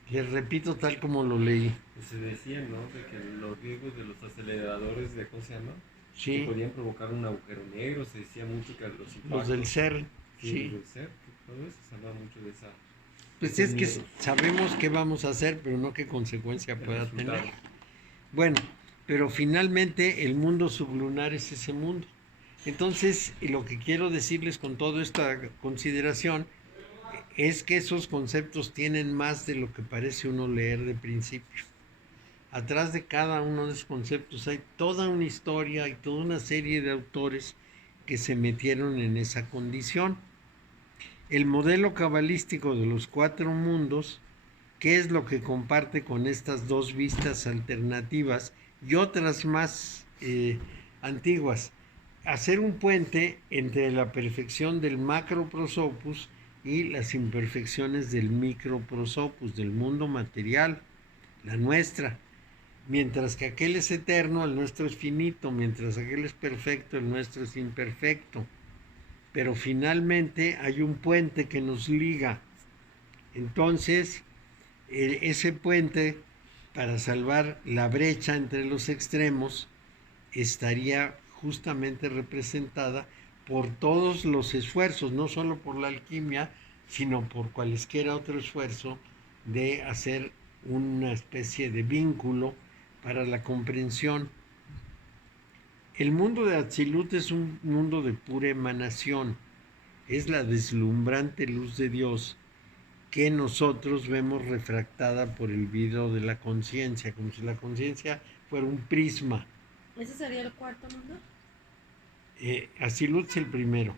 Les repito tal como lo leí. Pues se decía, ¿no? De que los riesgos de los aceleradores de, ¿cómo se llama? Sí. Que podían provocar un agujero negro. Se decía mucho que los impactos... Los del CERN. Sí. Los del CERN, que todo eso se hablaba mucho de esa... Pues es que sabemos qué vamos a hacer, pero no qué consecuencia pueda tener. Bueno, pero finalmente el mundo sublunar es ese mundo. Entonces, lo que quiero decirles con toda esta consideración es que esos conceptos tienen más de lo que parece uno leer de principio. Atrás de cada uno de esos conceptos hay toda una historia y toda una serie de autores que se metieron en esa condición. El modelo cabalístico de los 4 mundos, ¿qué es lo que comparte con estas 2 vistas alternativas y otras más antiguas? Hacer un puente entre la perfección del macro prosopus y las imperfecciones del micro prosopus, del mundo material, la nuestra. Mientras que aquel es eterno, el nuestro es finito. Mientras aquel es perfecto, el nuestro es imperfecto. Pero finalmente hay un puente que nos liga. Entonces, ese puente, para salvar la brecha entre los extremos, estaría justamente representada por todos los esfuerzos, no solo por la alquimia, sino por cualesquiera otro esfuerzo de hacer una especie de vínculo para la comprensión. El mundo de Atzilut es un mundo de pura emanación, es la deslumbrante luz de Dios que nosotros vemos refractada por el vidrio de la conciencia, como si la conciencia fuera un prisma. ¿Ese sería el 4º mundo? Atzilut es el primero.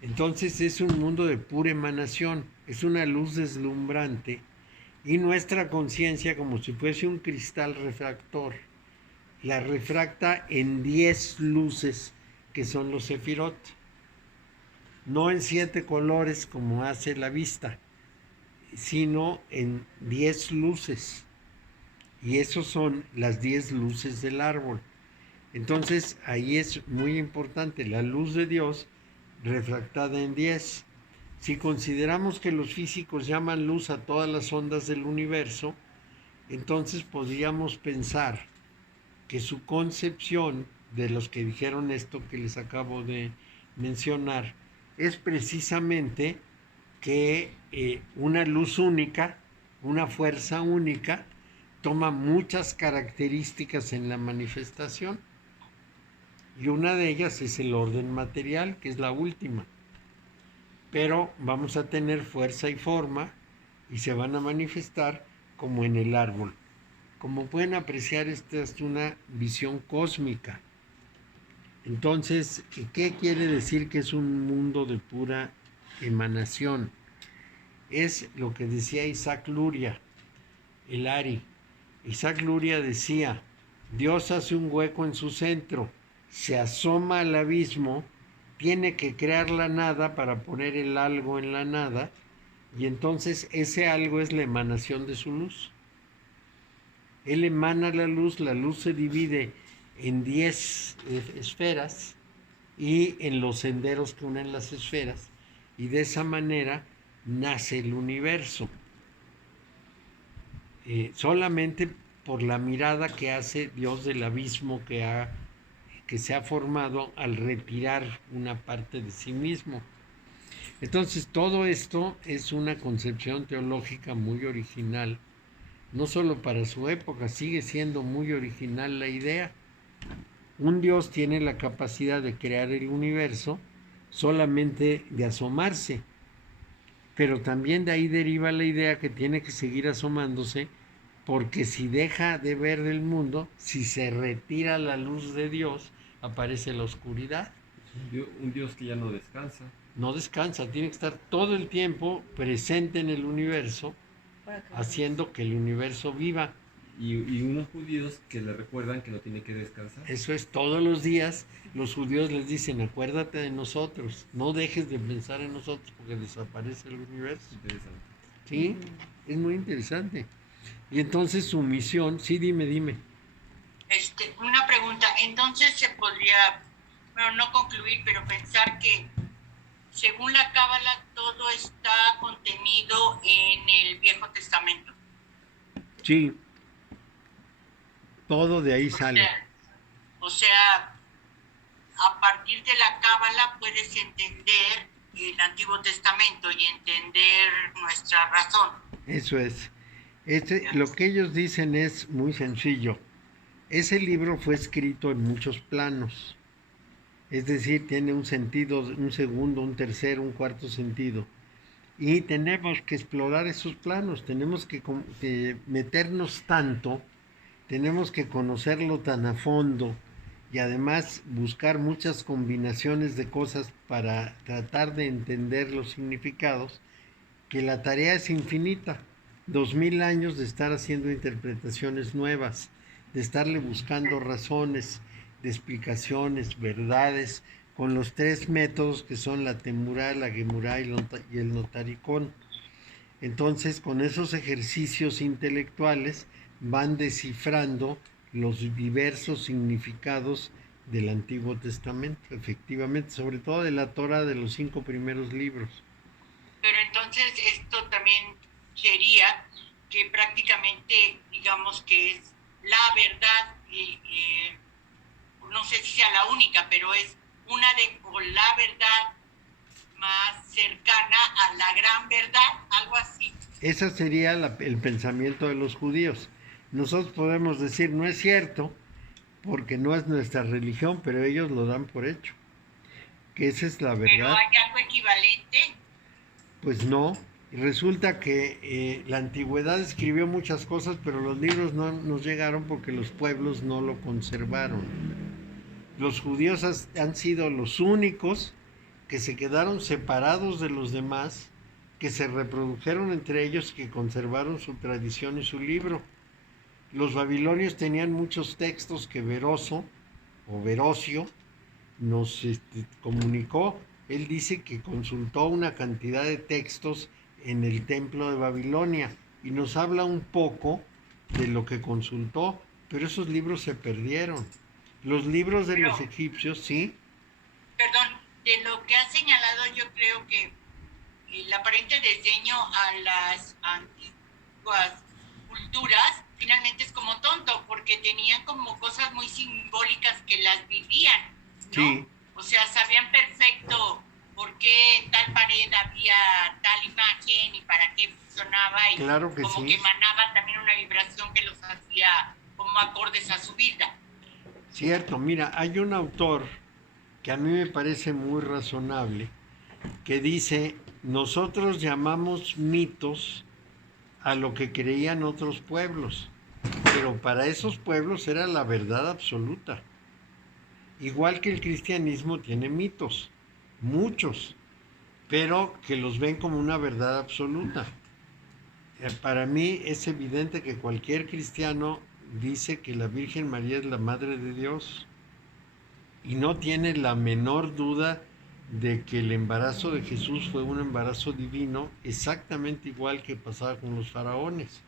Entonces es un mundo de pura emanación, es una luz deslumbrante y nuestra conciencia, como si fuese un cristal refractor, la refracta en 10 luces que son los sefirot, no en 7 colores como hace la vista, sino en 10 luces, y esos son las 10 luces del árbol. Entonces ahí es muy importante la luz de Dios refractada en 10. Si consideramos que los físicos llaman luz a todas las ondas del universo, entonces podríamos pensar que su concepción de los que dijeron esto que les acabo de mencionar es precisamente que una luz única, una fuerza única, toma muchas características en la manifestación. Y una de ellas es el orden material, que es la última. Pero vamos a tener fuerza y forma y se van a manifestar como en el árbol. Como pueden apreciar, esta es una visión cósmica. Entonces, ¿qué quiere decir que es un mundo de pura emanación? Es lo que decía Isaac Luria, el Ari. Isaac Luria decía, Dios hace un hueco en su centro, se asoma al abismo, tiene que crear la nada para poner el algo en la nada, y entonces ese algo es la emanación de su luz. Él emana la luz se divide en 10 esferas y en los senderos que unen las esferas, y de esa manera nace el universo. Solamente por la mirada que hace Dios del abismo que se ha formado al retirar una parte de sí mismo. Entonces todo esto es una concepción teológica muy original, no solo para su época, sigue siendo muy original la idea. Un Dios tiene la capacidad de crear el universo solamente de asomarse, pero también de ahí deriva la idea que tiene que seguir asomándose, porque si deja de ver el mundo, si se retira la luz de Dios, aparece la oscuridad. Un Dios que ya no descansa. No descansa, tiene que estar todo el tiempo presente en el universo, haciendo que el universo viva. Y unos judíos que le recuerdan que no tiene que descansar. Eso es, todos los días los judíos les dicen, acuérdate de nosotros, no dejes de pensar en nosotros porque desaparece el universo. Interesante. ¿Sí? Es muy interesante. Y entonces su misión, sí, dime. Una pregunta, entonces se podría, bueno, no concluir, pero pensar que según la Cábala todo está contenido en el Viejo Testamento. Sí. Todo de ahí sale. O sea, a partir de la Cábala puedes entender el Antiguo Testamento y entender nuestra razón. Eso es. Lo que ellos dicen es muy sencillo. Ese libro fue escrito en muchos planos, es decir, tiene un sentido, un segundo, un tercero, un cuarto sentido. Y tenemos que explorar esos planos, tenemos que meternos tanto, tenemos que conocerlo tan a fondo y además buscar muchas combinaciones de cosas para tratar de entender los significados, que la tarea es infinita. 2000 años de estar haciendo interpretaciones nuevas, de estarle buscando razones, de explicaciones, verdades, con los tres métodos que son la temurá, la gemurá y el notaricón. Entonces, con esos ejercicios intelectuales van descifrando los diversos significados del Antiguo Testamento, efectivamente, sobre todo de la Torá, de los 5 primeros libros. Pero entonces esto también sería que prácticamente, digamos que es la verdad, no sé si sea la única, pero es una de o la verdad más cercana a la gran verdad, algo así. Ese sería el pensamiento de los judíos. Nosotros podemos decir, no es cierto, porque no es nuestra religión, pero ellos lo dan por hecho, que esa es la Pero verdad. hay algo equivalente. Pues no, resulta que la antigüedad escribió muchas cosas, pero los libros no nos llegaron porque los pueblos no lo conservaron. Los judíos han sido los únicos que se quedaron separados de los demás, que se reprodujeron entre ellos y que conservaron su tradición y su libro. Los babilonios tenían muchos textos que Veroso o Verocio nos comunicó. Él dice que consultó una cantidad de textos en el templo de Babilonia y nos habla un poco de lo que consultó, pero esos libros se perdieron. Los libros de los egipcios, sí. Perdón, de lo que has señalado, yo creo que el aparente desdeño a las antiguas culturas finalmente es como tonto, porque tenían como cosas muy simbólicas que las vivían, ¿no? Sí. O sea, sabían perfecto por qué en tal pared había tal imagen y para qué funcionaba, y claro que como sí. que emanaba también una vibración que los hacía como acordes a su vida. Cierto, mira, hay un autor que a mí me parece muy razonable, que dice, nosotros llamamos mitos a lo que creían otros pueblos, pero para esos pueblos era la verdad absoluta. Igual que el cristianismo tiene mitos, muchos, pero que los ven como una verdad absoluta. Para mí es evidente que cualquier cristiano dice que la Virgen María es la Madre de Dios y no tiene la menor duda de que el embarazo de Jesús fue un embarazo divino, exactamente igual que pasaba con los faraones.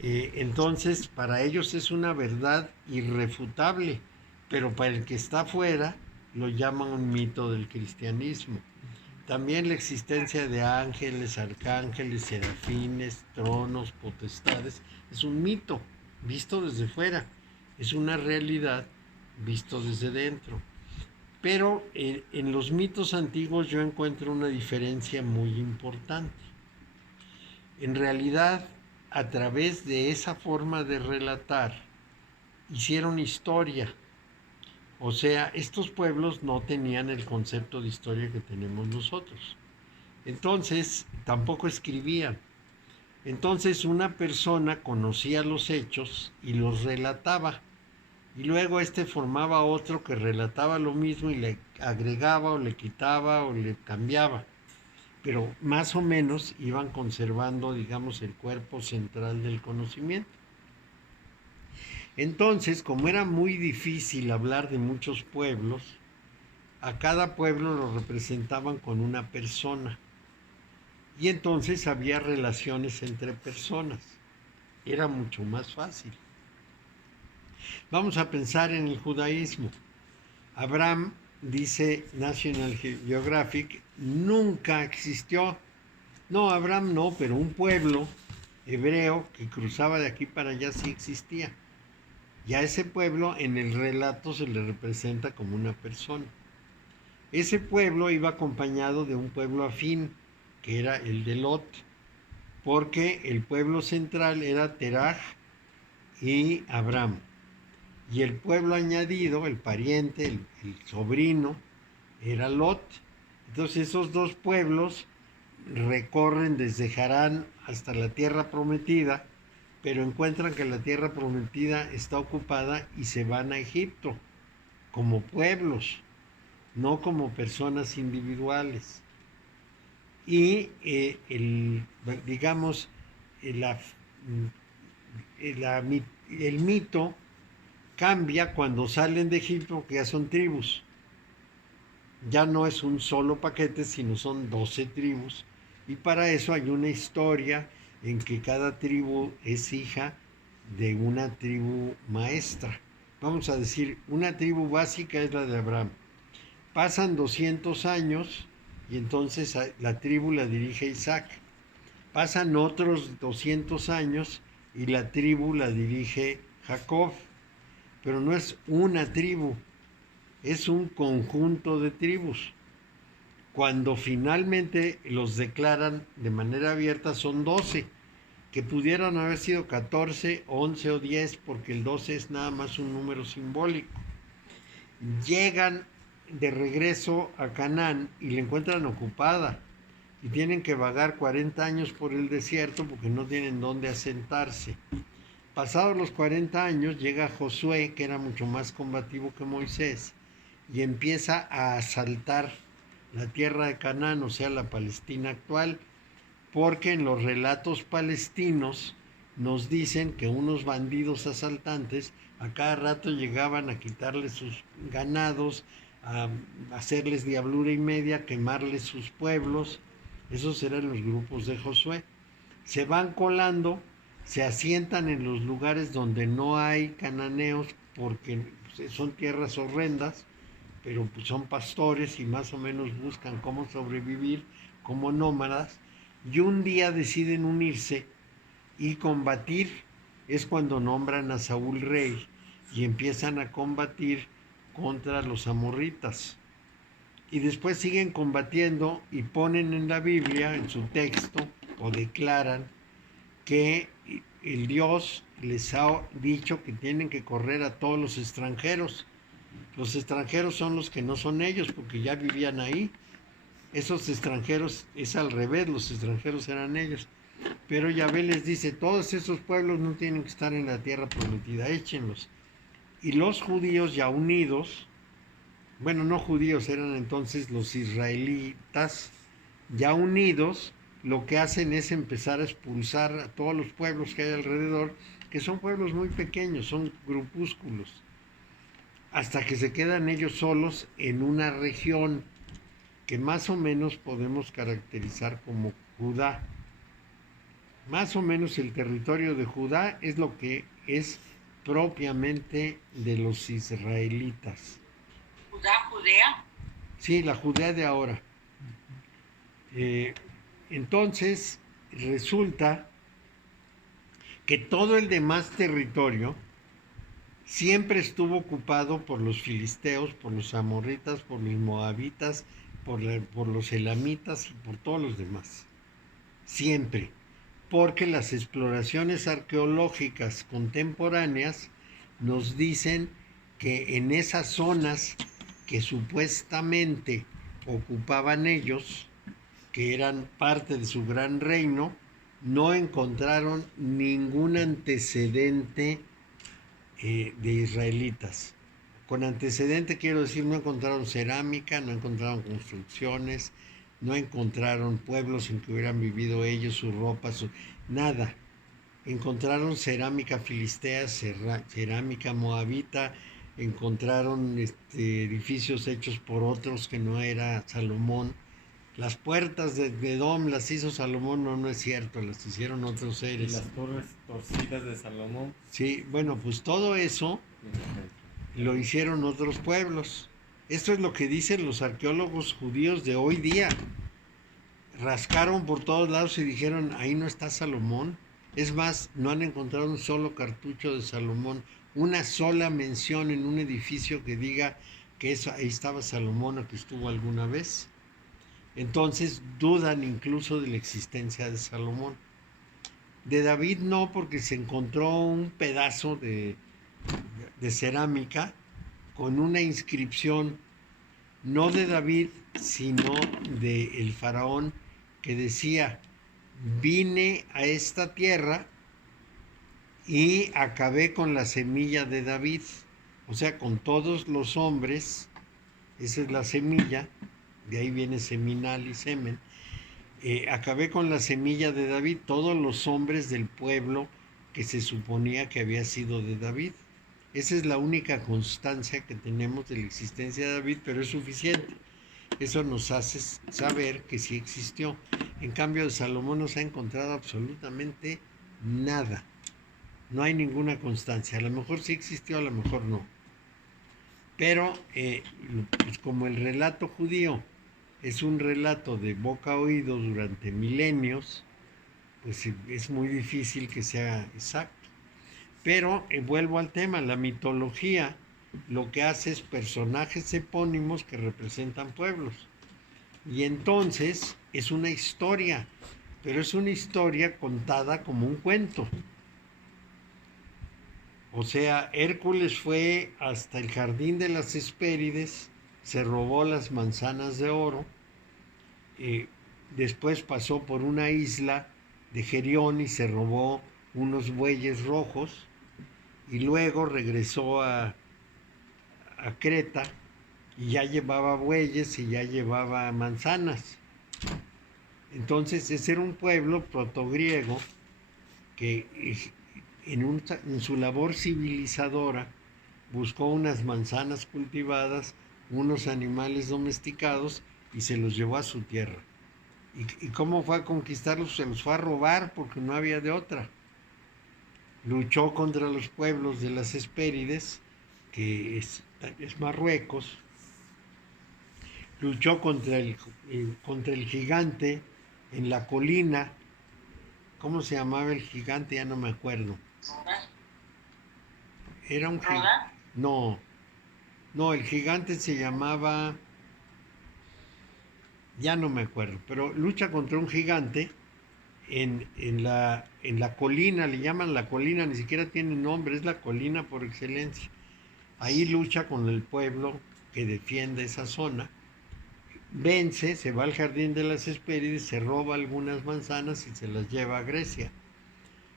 Entonces, para ellos es una verdad irrefutable, pero para el que está afuera lo llaman un mito del cristianismo. También la existencia de ángeles, arcángeles, serafines, tronos, potestades, es un mito visto desde fuera, es una realidad visto desde dentro. Pero en los mitos antiguos yo encuentro una diferencia muy importante. En realidad, a través de esa forma de relatar, hicieron historia. O sea, estos pueblos no tenían el concepto de historia que tenemos nosotros. Entonces, tampoco escribían. Entonces, una persona conocía los hechos y los relataba. Y luego formaba otro que relataba lo mismo y le agregaba o le quitaba o le cambiaba. Pero más o menos iban conservando, digamos, el cuerpo central del conocimiento. Entonces, como era muy difícil hablar de muchos pueblos, a cada pueblo lo representaban con una persona. Y entonces había relaciones entre personas. Era mucho más fácil. Vamos a pensar en el judaísmo. Abraham, dice National Geographic, nunca existió. No, Abraham no, pero un pueblo hebreo que cruzaba de aquí para allá sí existía. Y a ese pueblo en el relato se le representa como una persona. Ese pueblo iba acompañado de un pueblo afín, que era el de Lot, porque el pueblo central era Teraj y Abraham. Y el pueblo añadido, el pariente, el sobrino, era Lot. Entonces esos dos pueblos recorren desde Harán hasta la tierra prometida, pero encuentran que la tierra prometida está ocupada y se van a Egipto como pueblos, no como personas individuales. Y digamos, la- el mito cambia cuando salen de Egipto, que ya son tribus. Ya no es un solo paquete, sino son 12 tribus. Y para eso hay una historia en que cada tribu es hija de una tribu maestra. Vamos a decir, una tribu básica es la de Abraham. Pasan 200 años y entonces la tribu la dirige Isaac. Pasan otros 200 años y la tribu la dirige Jacob. Pero no es una tribu, es un conjunto de tribus. Cuando finalmente los declaran de manera abierta son 12, que pudieran haber sido 14, 11 o 10, porque el 12 es nada más un número simbólico. Llegan de regreso a Canaán y la encuentran ocupada y tienen que vagar 40 años por el desierto porque no tienen dónde asentarse. Pasados los 40 años llega Josué, que era mucho más combativo que Moisés, y empieza a asaltar la tierra de Canaán, o sea, la Palestina actual, porque en los relatos palestinos nos dicen que unos bandidos asaltantes a cada rato llegaban a quitarles sus ganados, a hacerles diablura y media, a quemarles sus pueblos. Esos eran los grupos de Josué. Se van colando, se asientan en los lugares donde no hay cananeos porque son tierras horrendas, pero pues son pastores y más o menos buscan cómo sobrevivir como nómadas, y un día deciden unirse y combatir. Es cuando nombran a Saúl rey y empiezan a combatir contra los amorritas. Y después siguen combatiendo y ponen en la Biblia, en su texto, o declaran que el Dios les ha dicho que tienen que correr a todos los extranjeros. Los extranjeros son los que no son ellos, porque ya vivían ahí. Esos extranjeros es al revés, los extranjeros eran ellos. Pero Yahvé les dice, todos esos pueblos no tienen que estar en la tierra prometida, échenlos. Y los judíos ya unidos, bueno, no judíos, eran entonces los israelitas, ya unidos, lo que hacen es empezar a expulsar a todos los pueblos que hay alrededor, que son pueblos muy pequeños, son grupúsculos, hasta que se quedan ellos solos en una región que más o menos podemos caracterizar como Judá. Más o menos el territorio de Judá es lo que es propiamente de los israelitas. Judá, Judea. Sí, la Judea de ahora. Entonces, resulta que todo el demás territorio siempre estuvo ocupado por los filisteos, por los amorritas, por los moabitas, por los elamitas y por todos los demás. Siempre. Porque las exploraciones arqueológicas contemporáneas nos dicen que en esas zonas que supuestamente ocupaban ellos, que eran parte de su gran reino, no encontraron ningún antecedente de israelitas. Con antecedente quiero decir, no encontraron cerámica, no encontraron construcciones, no encontraron pueblos en que hubieran vivido ellos, su ropa, nada. Encontraron cerámica filistea, cerámica moabita, encontraron edificios hechos por otros que no era Salomón. Las puertas de Edom las hizo Salomón, no es cierto, las hicieron otros Y seres. las torres torcidas de Salomón. Sí, bueno, pues todo eso lo hicieron otros pueblos. Esto es lo que dicen los arqueólogos judíos de hoy día. Rascaron por todos lados y dijeron, ahí no está Salomón. Es más, no han encontrado un solo cartucho de Salomón, una sola mención en un edificio que diga que ahí estaba Salomón o que estuvo alguna vez. Entonces dudan incluso de la existencia de Salomón. De David no, porque se encontró un pedazo de de cerámica con una inscripción no de David, sino de el faraón, que decía: vine a esta tierra y acabé con la semilla de David, o sea, con todos los hombres. Esa es la semilla, de ahí viene seminal y semen. Acabé con la semilla de David, todos los hombres del pueblo que se suponía que había sido de David. Esa es la única constancia que tenemos de la existencia de David, pero es suficiente. Eso nos hace saber que sí existió. En cambio, de Salomón no se ha encontrado absolutamente nada. No hay ninguna constancia. A lo mejor sí existió, a lo mejor no. Pero, pues como el relato judío es un relato de boca a oído durante milenios, pues es muy difícil que sea exacto. Pero vuelvo al tema, la mitología lo que hace es personajes epónimos que representan pueblos. Y entonces es una historia, pero es una historia contada como un cuento. O sea, Hércules fue hasta el jardín de las Hespérides, se robó las manzanas de oro, después pasó por una isla de Gerión y se robó unos bueyes rojos, y luego regresó a Creta y ya llevaba bueyes y ya llevaba manzanas. Entonces ese era un pueblo protogriego que en su labor civilizadora buscó unas manzanas cultivadas, unos animales domesticados y se los llevó a su tierra. ¿Y cómo fue a conquistarlos? Se los fue a robar porque no había de otra. Luchó contra los pueblos de las Hespérides, que es Marruecos. Luchó contra el gigante en la colina. ¿Cómo se llamaba el gigante? Ya no me acuerdo. Era un gigante. No, el gigante se llamaba... Ya no me acuerdo, pero lucha contra un gigante en la colina, le llaman la colina, ni siquiera tiene nombre, es la colina por excelencia. Ahí lucha con el pueblo que defiende esa zona, vence, se va al jardín de las Hespérides, se roba algunas manzanas y se las lleva a Grecia.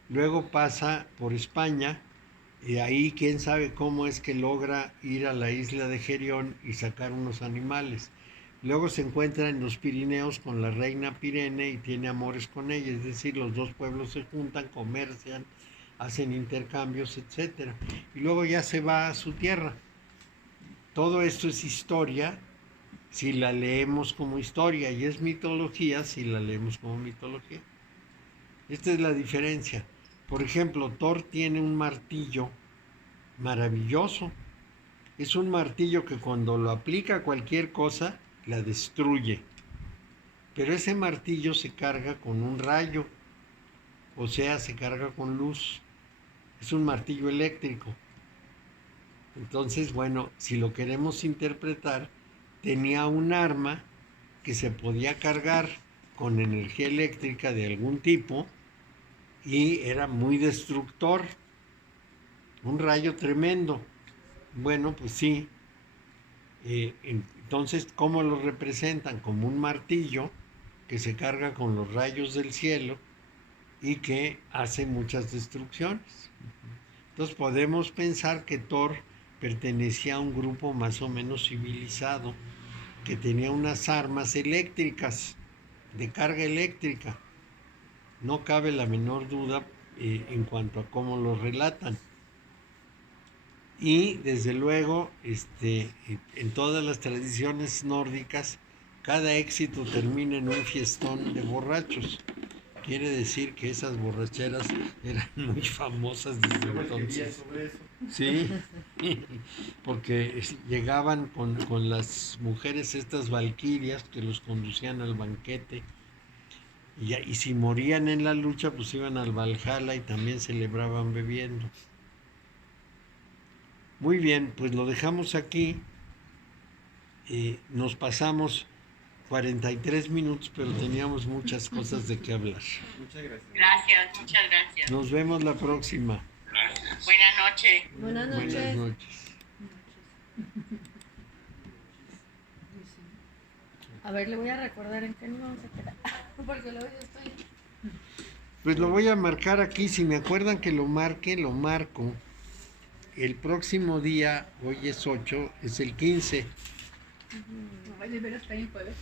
Luego pasa por España y ahí quién sabe cómo es que logra ir a la isla de Gerión y sacar unos animales. Luego se encuentra en los Pirineos con la reina Pirene y tiene amores con ella, es decir, los dos pueblos se juntan, comercian, hacen intercambios, etc. Y luego ya se va a su tierra. Todo esto es historia si la leemos como historia, y es mitología si la leemos como mitología. Esta es la diferencia. Por ejemplo, Thor tiene un martillo maravilloso. Es un martillo que cuando lo aplica a cualquier cosa, la destruye. Pero ese martillo se carga con un rayo, o sea, se carga con luz. Es un martillo eléctrico. Entonces, bueno, si lo queremos interpretar, tenía un arma que se podía cargar con energía eléctrica de algún tipo y era muy destructor. Un rayo tremendo. Bueno, pues sí. Entonces, ¿cómo lo representan? Como un martillo que se carga con los rayos del cielo y que hace muchas destrucciones. Entonces podemos pensar que Thor pertenecía a un grupo más o menos civilizado, que tenía unas armas eléctricas, de carga eléctrica. No cabe la menor duda en cuanto a cómo lo relatan. Y desde luego, en todas las tradiciones nórdicas, cada éxito termina en un fiestón de borrachos. Quiere decir que esas borracheras eran muy famosas desde entonces. Sobre eso. Sí, porque llegaban con las mujeres estas valquirias que los conducían al banquete. Y si morían en la lucha, pues iban al Valhalla y también celebraban bebiendo. Muy bien, pues lo dejamos aquí. Nos pasamos 43 minutos, pero teníamos muchas cosas de qué hablar. Muchas gracias. Gracias, muchas gracias. Nos vemos la próxima. Gracias. Buenas noches. Buenas noches. Buenas noches. A ver, le voy a recordar en qué nos vamos a quedar. Porque luego yo estoy. Pues lo voy a marcar aquí. Si me acuerdan que lo marque, lo marco. El próximo día, hoy es 8, es el 15. No, de veras está en jueves.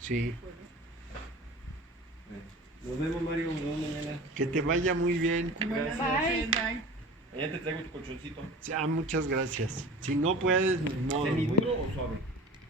Sí. Nos vemos, Mario. Nos vemos mañana. Que te vaya muy bien. Gracias. Bye. Mañana te traigo tu colchoncito. Muchas gracias. Si no puedes, ni modo. ¿Semiduro o suave?